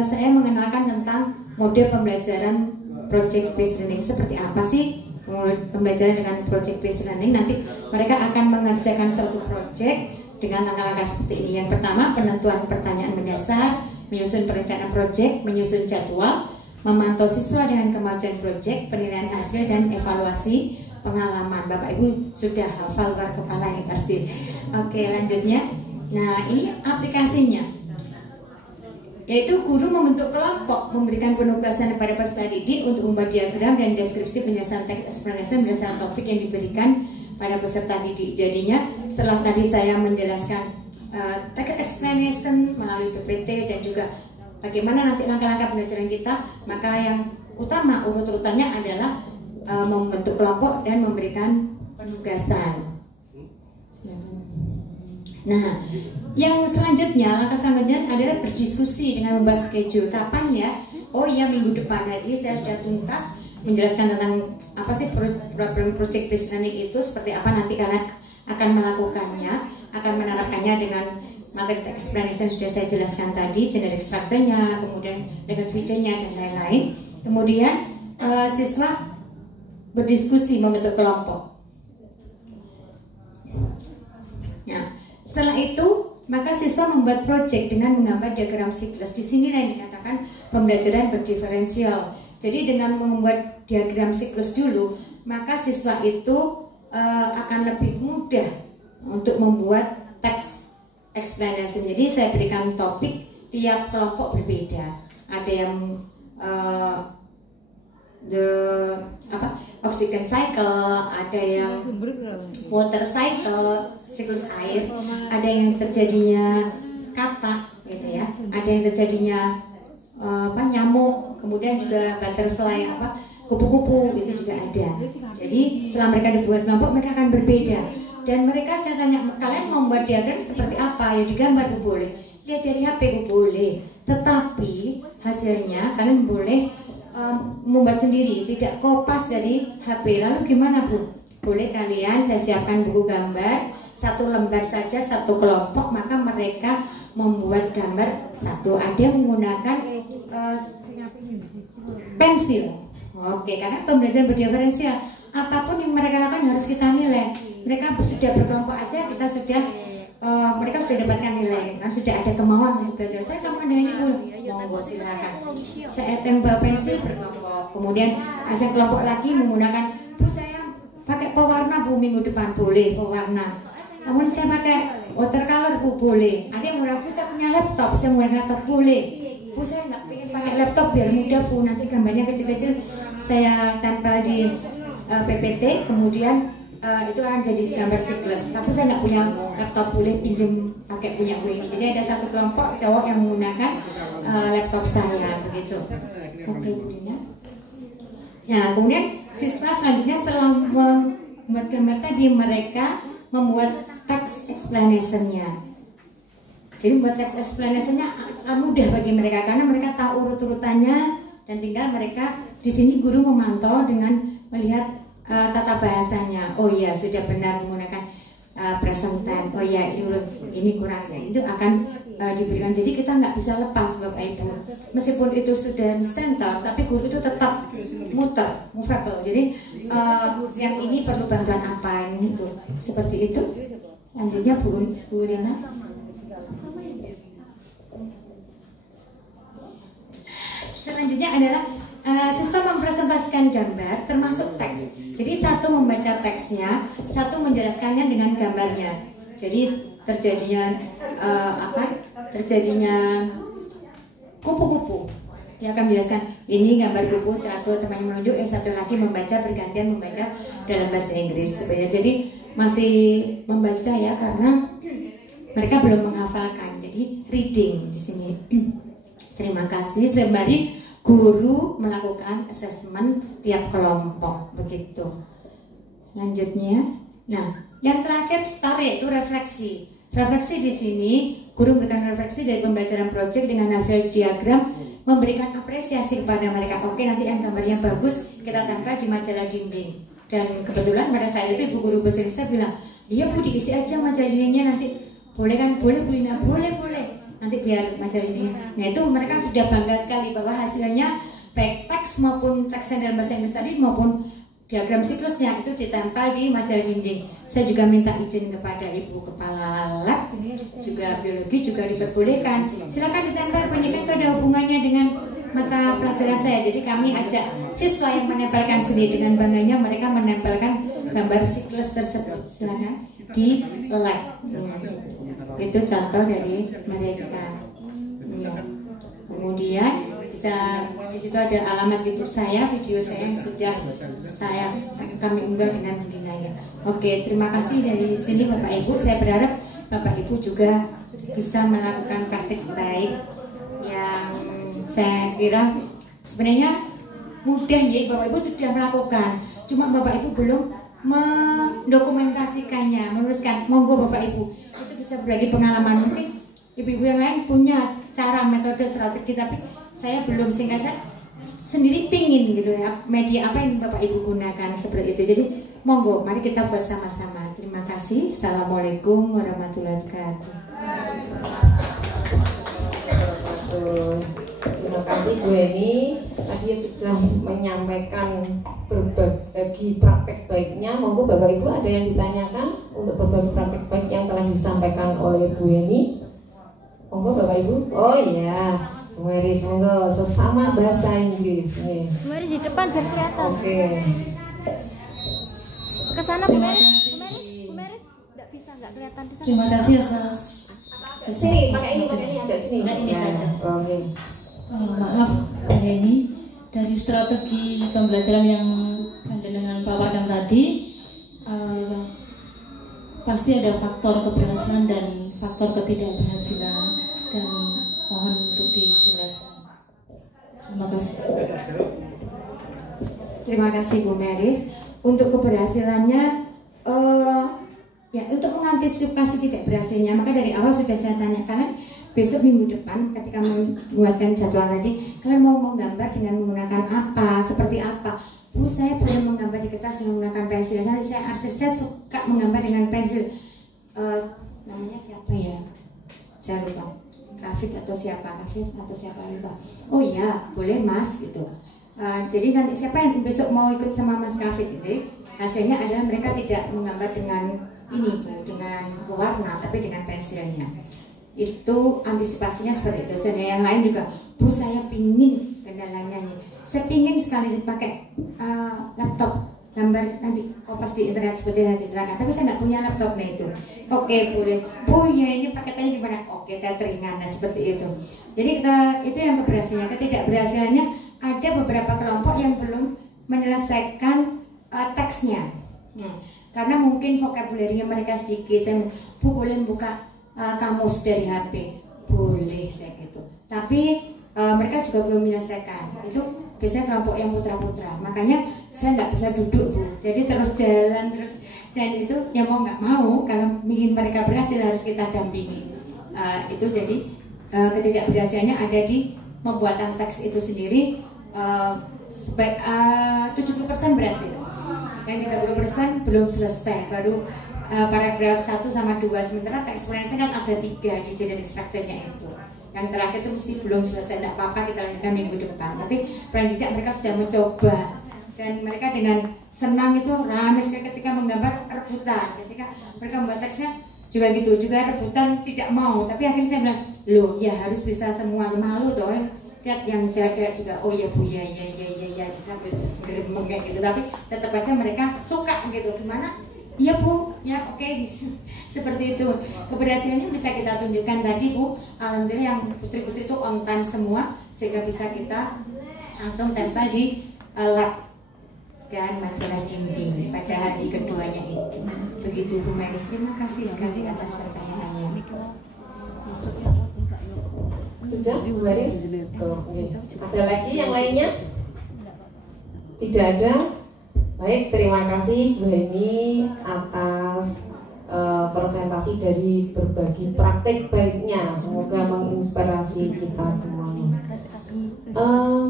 saya mengenalkan tentang model pembelajaran project based learning. Seperti apa sih pembelajaran dengan project based learning? Nanti mereka akan mengerjakan suatu project dengan langkah-langkah seperti ini. Yang pertama, penentuan pertanyaan mendasar, menyusun perencanaan project, menyusun jadwal, memantau siswa dengan kemajuan project, penilaian hasil dan evaluasi pengalaman. Bapak Ibu sudah hafal luar kepala ini pasti. Oke, lanjutnya. Nah, ini aplikasinya, yaitu guru membentuk kelompok, memberikan penugasan kepada peserta didik untuk membuat diagram dan deskripsi penjelasan teks explanation berdasarkan topik yang diberikan pada peserta didik. Jadinya setelah tadi saya menjelaskan text explanation melalui PPT dan juga bagaimana nanti langkah-langkah pembelajaran kita, maka yang utama urut-urutannya adalah membentuk kelompok dan memberikan penugasan. Nah, yang selanjutnya, langkah selanjutnya adalah berdiskusi dengan membahas schedule. Kapan ya? Oh iya, minggu depan. Hari ini saya sudah tuntas menjelaskan tentang apa sih problem project based learning itu, seperti apa nanti kalian akan melakukannya, akan menerapkannya dengan materi text explanation sudah saya jelaskan tadi, generic structure-nya, kemudian dengan feature-nya dan lain-lain. Kemudian siswa berdiskusi membentuk kelompok. Ya, setelah itu maka siswa membuat project dengan menggambar diagram siklus. Di sini yang dikatakan pembelajaran berdiferensial. Jadi dengan membuat diagram siklus dulu, maka siswa itu akan lebih mudah untuk membuat teks explanation. Jadi saya berikan topik, tiap kelompok berbeda. Ada yang oxygen cycle, ada yang water cycle, siklus air, ada yang terjadinya kata, gitu ya, ada yang terjadinya nyamuk, kemudian juga butterfly kupu-kupu itu juga ada. Jadi setelah mereka dibuat kelompok mereka akan berbeda. Dan mereka saya tanya, kalian mau membuat diagram seperti apa? Ya digambar Bu boleh, lihat dari HP Bu boleh. Tetapi hasilnya kalian boleh membuat sendiri, tidak kopas dari HP. Lalu gimana Bu? Boleh kalian saya siapkan buku gambar, 1 lembar saja 1 kelompok, maka mereka membuat gambar 1. Ada menggunakan pensil. Oke, karena pembelajaran berdiferensial, apapun yang mereka lakukan harus kita nilai. Mereka sudah berkelompok aja, kita sudah mereka sudah dapatkan nilai, kan sudah ada kemauan untuk belajar. Saya kelompok dengan ibu, monggo silakan. Saya yang bawa pensil berkelompok, kemudian saya kelompok lagi menggunakan, Bu saya pakai pewarna Bu minggu depan, boleh pewarna. Kemudian saya pakai watercolor Bu boleh. Ada yang menggunakan, Bu saya punya laptop, saya menggunakan laptop boleh. Bu saya nggak pengen pakai laptop biar mudah Bu, nanti gambarnya kecil-kecil saya tempel di PPT, kemudian itu akan jadi gambar siklus. Tapi saya nggak punya laptop, boleh pinjem pakai punya Bu ini. Jadi ada 1 kelompok cowok yang menggunakan laptop saya begitu. Oke Bu Dina. Nah kemudian siswa selanjutnya setelah membuat gambar tadi mereka membuat text explanation-nya. Jadi membuat text explanation-nya mudah bagi mereka karena mereka tahu urut-urutannya dan tinggal mereka di sini guru memantau dengan melihat tata bahasanya. Oh iya sudah benar menggunakan present tense. Oh iya ini kurang. Nah, itu akan diberikan. Jadi kita nggak bisa lepas Bapak Ibu. Meskipun itu sudah center, tapi guru itu tetap muter, movable. Jadi yang ini perlu bantuan apa ini itu. Seperti itu. Lanjutnya Bu Lina. Selanjutnya adalah siswa mempresentasikan gambar termasuk teks. Jadi 1 membaca teksnya, 1 menjelaskannya dengan gambarnya. Jadi terjadinya terjadinya kupu-kupu. Dia akan menjelaskan ini gambar kupu, 1 temannya menunjuk, yang 1 lagi membaca, bergantian membaca dalam bahasa Inggris. Sebenarnya jadi masih membaca ya karena mereka belum menghafalkan. Jadi reading di sini. Terima kasih. Sembari guru melakukan asesmen tiap kelompok begitu. Lanjutnya, nah yang terakhir story itu refleksi. Refleksi di sini guru memberikan refleksi dari pembelajaran proyek dengan hasil diagram, memberikan apresiasi kepada mereka. Oke, nanti yang gambarnya bagus kita tempel di majalah dinding. Dan kebetulan pada saat itu ibu guru bahasa Indonesia bilang, iya Bu diisi aja majalah dindingnya nanti. Boleh kan? Boleh Bu Lina, boleh. Nanti biar majalah ini. Nah itu mereka sudah bangga sekali bahwa hasilnya baik teks maupun teks dalam bahasa Inggris tadi maupun diagram siklusnya itu ditempel di majalah dinding. Saya juga minta izin kepada Ibu Kepala Lab, juga biologi juga diperbolehkan. Silakan ditempel, pendidikan itu ada hubungannya dengan mata pelajaran saya. Jadi kami ajak siswa yang menempelkan sendiri, dengan bangganya mereka menempelkan gambar siklus tersebut. Silakan di lab. Itu contoh dari mereka. Ya. Kemudian bisa di situ ada alamat YouTube saya, video saya yang sudah kami unggah dengan budinanya. Oke, terima kasih dari sini Bapak Ibu. Saya berharap Bapak Ibu juga bisa melakukan praktik baik yang saya kira sebenarnya mudah ya. Bapak Ibu sudah melakukan, cuma Bapak Ibu belum mendokumentasikannya, menuliskan. Monggo Bapak Ibu itu bisa berbagi pengalaman. Mungkin ibu-ibu yang lain punya cara, metode, strategi, tapi saya belum, sehingga saya sendiri pingin gitu ya, media apa yang Bapak Ibu gunakan seperti itu. Jadi monggo mari kita buat sama-sama. Terima kasih. Assalamualaikum warahmatullahi wabarakatuh. Terima kasih Bu Eni, tadi sudah menyampaikan berbagi praktek baiknya. Monggo Bapak Ibu ada yang ditanyakan untuk berbagi praktek baik yang telah disampaikan oleh Bu Eni. Monggo Bapak Ibu. Oh iya, Bu Meris, monggo sesama bahasa Inggris nih. Bu Meris di depan biar kelihatan. Oke. Ke sana Bu Meris. Bu Meris enggak bisa, enggak kelihatan di sana. Terima kasih atas Sini, pakai ini agak sini. Nah, ini saja. Oke. Maaf, ini dari strategi pembelajaran yang panjenengan paparkan tadi, pasti ada faktor keberhasilan dan faktor ketidakberhasilan, dan mohon untuk dijelaskan. Terima kasih. Terima kasih Bu Meris. Untuk keberhasilannya, ya untuk mengantisipasi tidak berhasilnya, maka dari awal sudah saya tanyakan, besok minggu depan ketika membuatkan jadwal tadi, kalian mau menggambar dengan menggunakan apa, seperti apa? Bu, saya perlu menggambar di kertas dengan menggunakan pensil. Nanti saya arsip, saya suka menggambar dengan pensil. Namanya siapa ya? Saya lupa. Kafit atau siapa? Lupa. Oh iya, boleh Mas gitu. Jadi nanti siapa yang besok mau ikut sama Mas Kafit? Jadi hasilnya adalah mereka tidak menggambar dengan ini Bu, dengan warna, tapi dengan pensilnya. Itu antisipasinya seperti itu. Sedangkan yang lain juga, Bu saya pingin kendalanya nih, saya pingin sekali pakai laptop gambar nanti kopas di internet seperti yang diceritakan, tapi saya nggak punya laptop nih itu. Oke boleh, Bu ya ini paketnya gimana? Oke tetheringan, nah seperti itu. Jadi itu yang keberhasilannya. Ketidakberhasilannya ada beberapa kelompok yang belum menyelesaikan teksnya, karena mungkin vocabulary-nya mereka sedikit. Bu boleh buka kamus dari HP, boleh saya gitu. Tapi mereka juga belum menyelesaikan. Itu biasanya kelompok yang putra-putra. Makanya saya nggak bisa duduk Bu. Jadi terus jalan terus, dan itu ya mau nggak mau kalau ingin mereka berhasil harus kita dampingi. Itu jadi ketidakberhasilannya ada di pembuatan teks itu sendiri. 70% berhasil, yang 30% belum selesai, baru paragraf 1 sama 2, sementara teks ekspresi kan ada 3 di generic structure-nya itu. Yang terakhir itu mesti belum selesai, tidak apa-apa kita lanjutkan minggu depan, tapi paling tidak mereka sudah mencoba, dan mereka dengan senang itu ramai sekali ketika menggambar rebutan. Ketika mereka membuat teksnya juga gitu, juga rebutan tidak mau, tapi akhirnya saya bilang, loh ya harus bisa semua, malu toh lihat yang cewek juga, oh ya Bu ya sambil bergemeng kayak gitu, tapi tetap aja mereka suka gitu. Gimana? Iya Bu, ya oke. Seperti itu. Keberhasilannya bisa kita tunjukkan tadi Bu. Alhamdulillah yang putri-putri itu on time semua, sehingga bisa kita langsung tempel di lab dan majalah dinding pada hari keduanya itu. Begitu Bu Meris. Terima kasih sekali atas pertanyaannya. Sudah Bu Meris? Ada lagi yang lainnya? Tidak ada? Baik, terima kasih Bu Heni atas presentasi dari berbagi praktek baiknya. Semoga menginspirasi kita semuanya.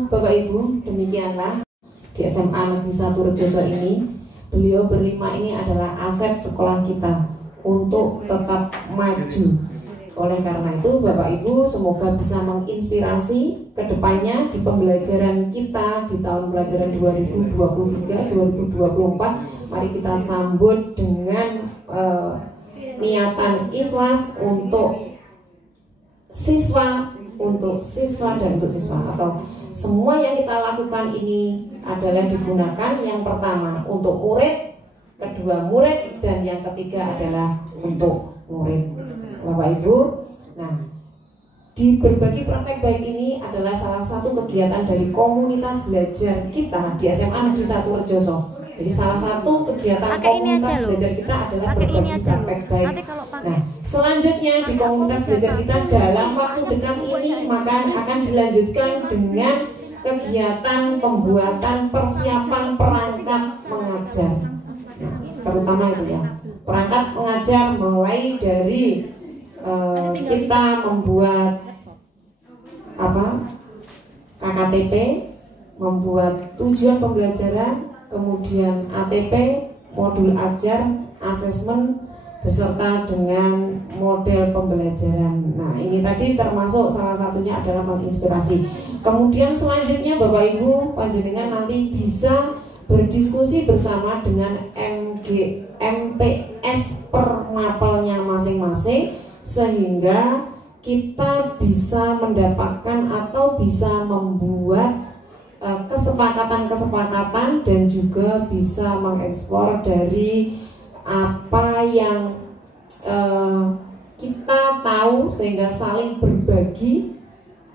Bapak Ibu, demikianlah di SMA Negeri 1 Rejoso ini. Beliau berlima ini adalah aset sekolah kita untuk tetap maju. Oleh karena itu Bapak Ibu semoga bisa menginspirasi ke depannya di pembelajaran kita di tahun pelajaran 2023-2024. Mari kita sambut dengan niatan ikhlas untuk siswa dan untuk siswa, atau semua yang kita lakukan ini adalah digunakan yang pertama untuk murid, kedua murid, dan yang ketiga adalah untuk murid. Bapak Ibu, nah di berbagi praktek baik ini adalah salah satu kegiatan dari komunitas belajar kita di SMA Negeri 1 Rejoso. Jadi salah satu kegiatan komunitas belajar kita adalah berbagi praktek baik. Nah, selanjutnya di komunitas belajar kita dalam waktu dekat ini maka akan dilanjutkan dengan kegiatan pembuatan persiapan perangkat mengajar. Nah, terutama itu ya, perangkat mengajar mulai dari kita membuat KKTP, membuat tujuan pembelajaran, kemudian ATP, modul ajar, asesmen, beserta dengan model pembelajaran. Nah, ini tadi termasuk salah satunya adalah menginspirasi. Kemudian selanjutnya Bapak Ibu panjenengan nanti bisa berdiskusi bersama dengan MPS per mapelnya masing-masing, sehingga kita bisa mendapatkan atau bisa membuat kesepakatan-kesepakatan dan juga bisa mengeksplor dari apa yang kita tahu, sehingga saling berbagi,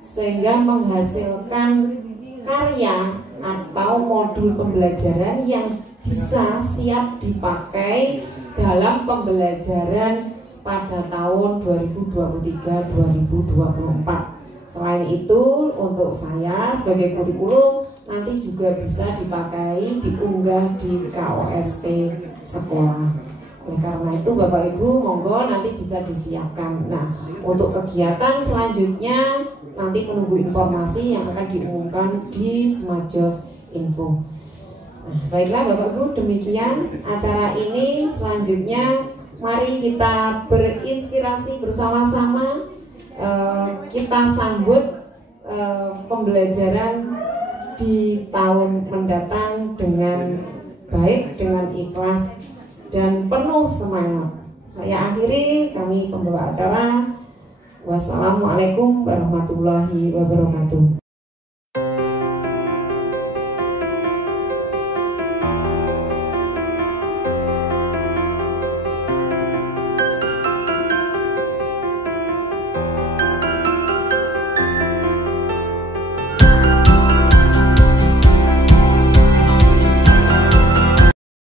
sehingga menghasilkan karya atau modul pembelajaran yang bisa siap dipakai dalam pembelajaran pada tahun 2023-2024. Selain itu, untuk saya sebagai kurikulum nanti juga bisa dipakai, diunggah di KOSP sekolah. Oleh karena itu Bapak Ibu monggo nanti bisa disiapkan. Nah, untuk kegiatan selanjutnya nanti menunggu informasi yang akan diumumkan di Smajos Info. Nah, baiklah Bapak Ibu, demikian acara ini. Selanjutnya mari kita berinspirasi bersama-sama, kita sambut pembelajaran di tahun mendatang dengan baik, dengan ikhlas dan penuh semangat. Saya akhiri, kami pembawa acara. Wassalamualaikum warahmatullahi wabarakatuh.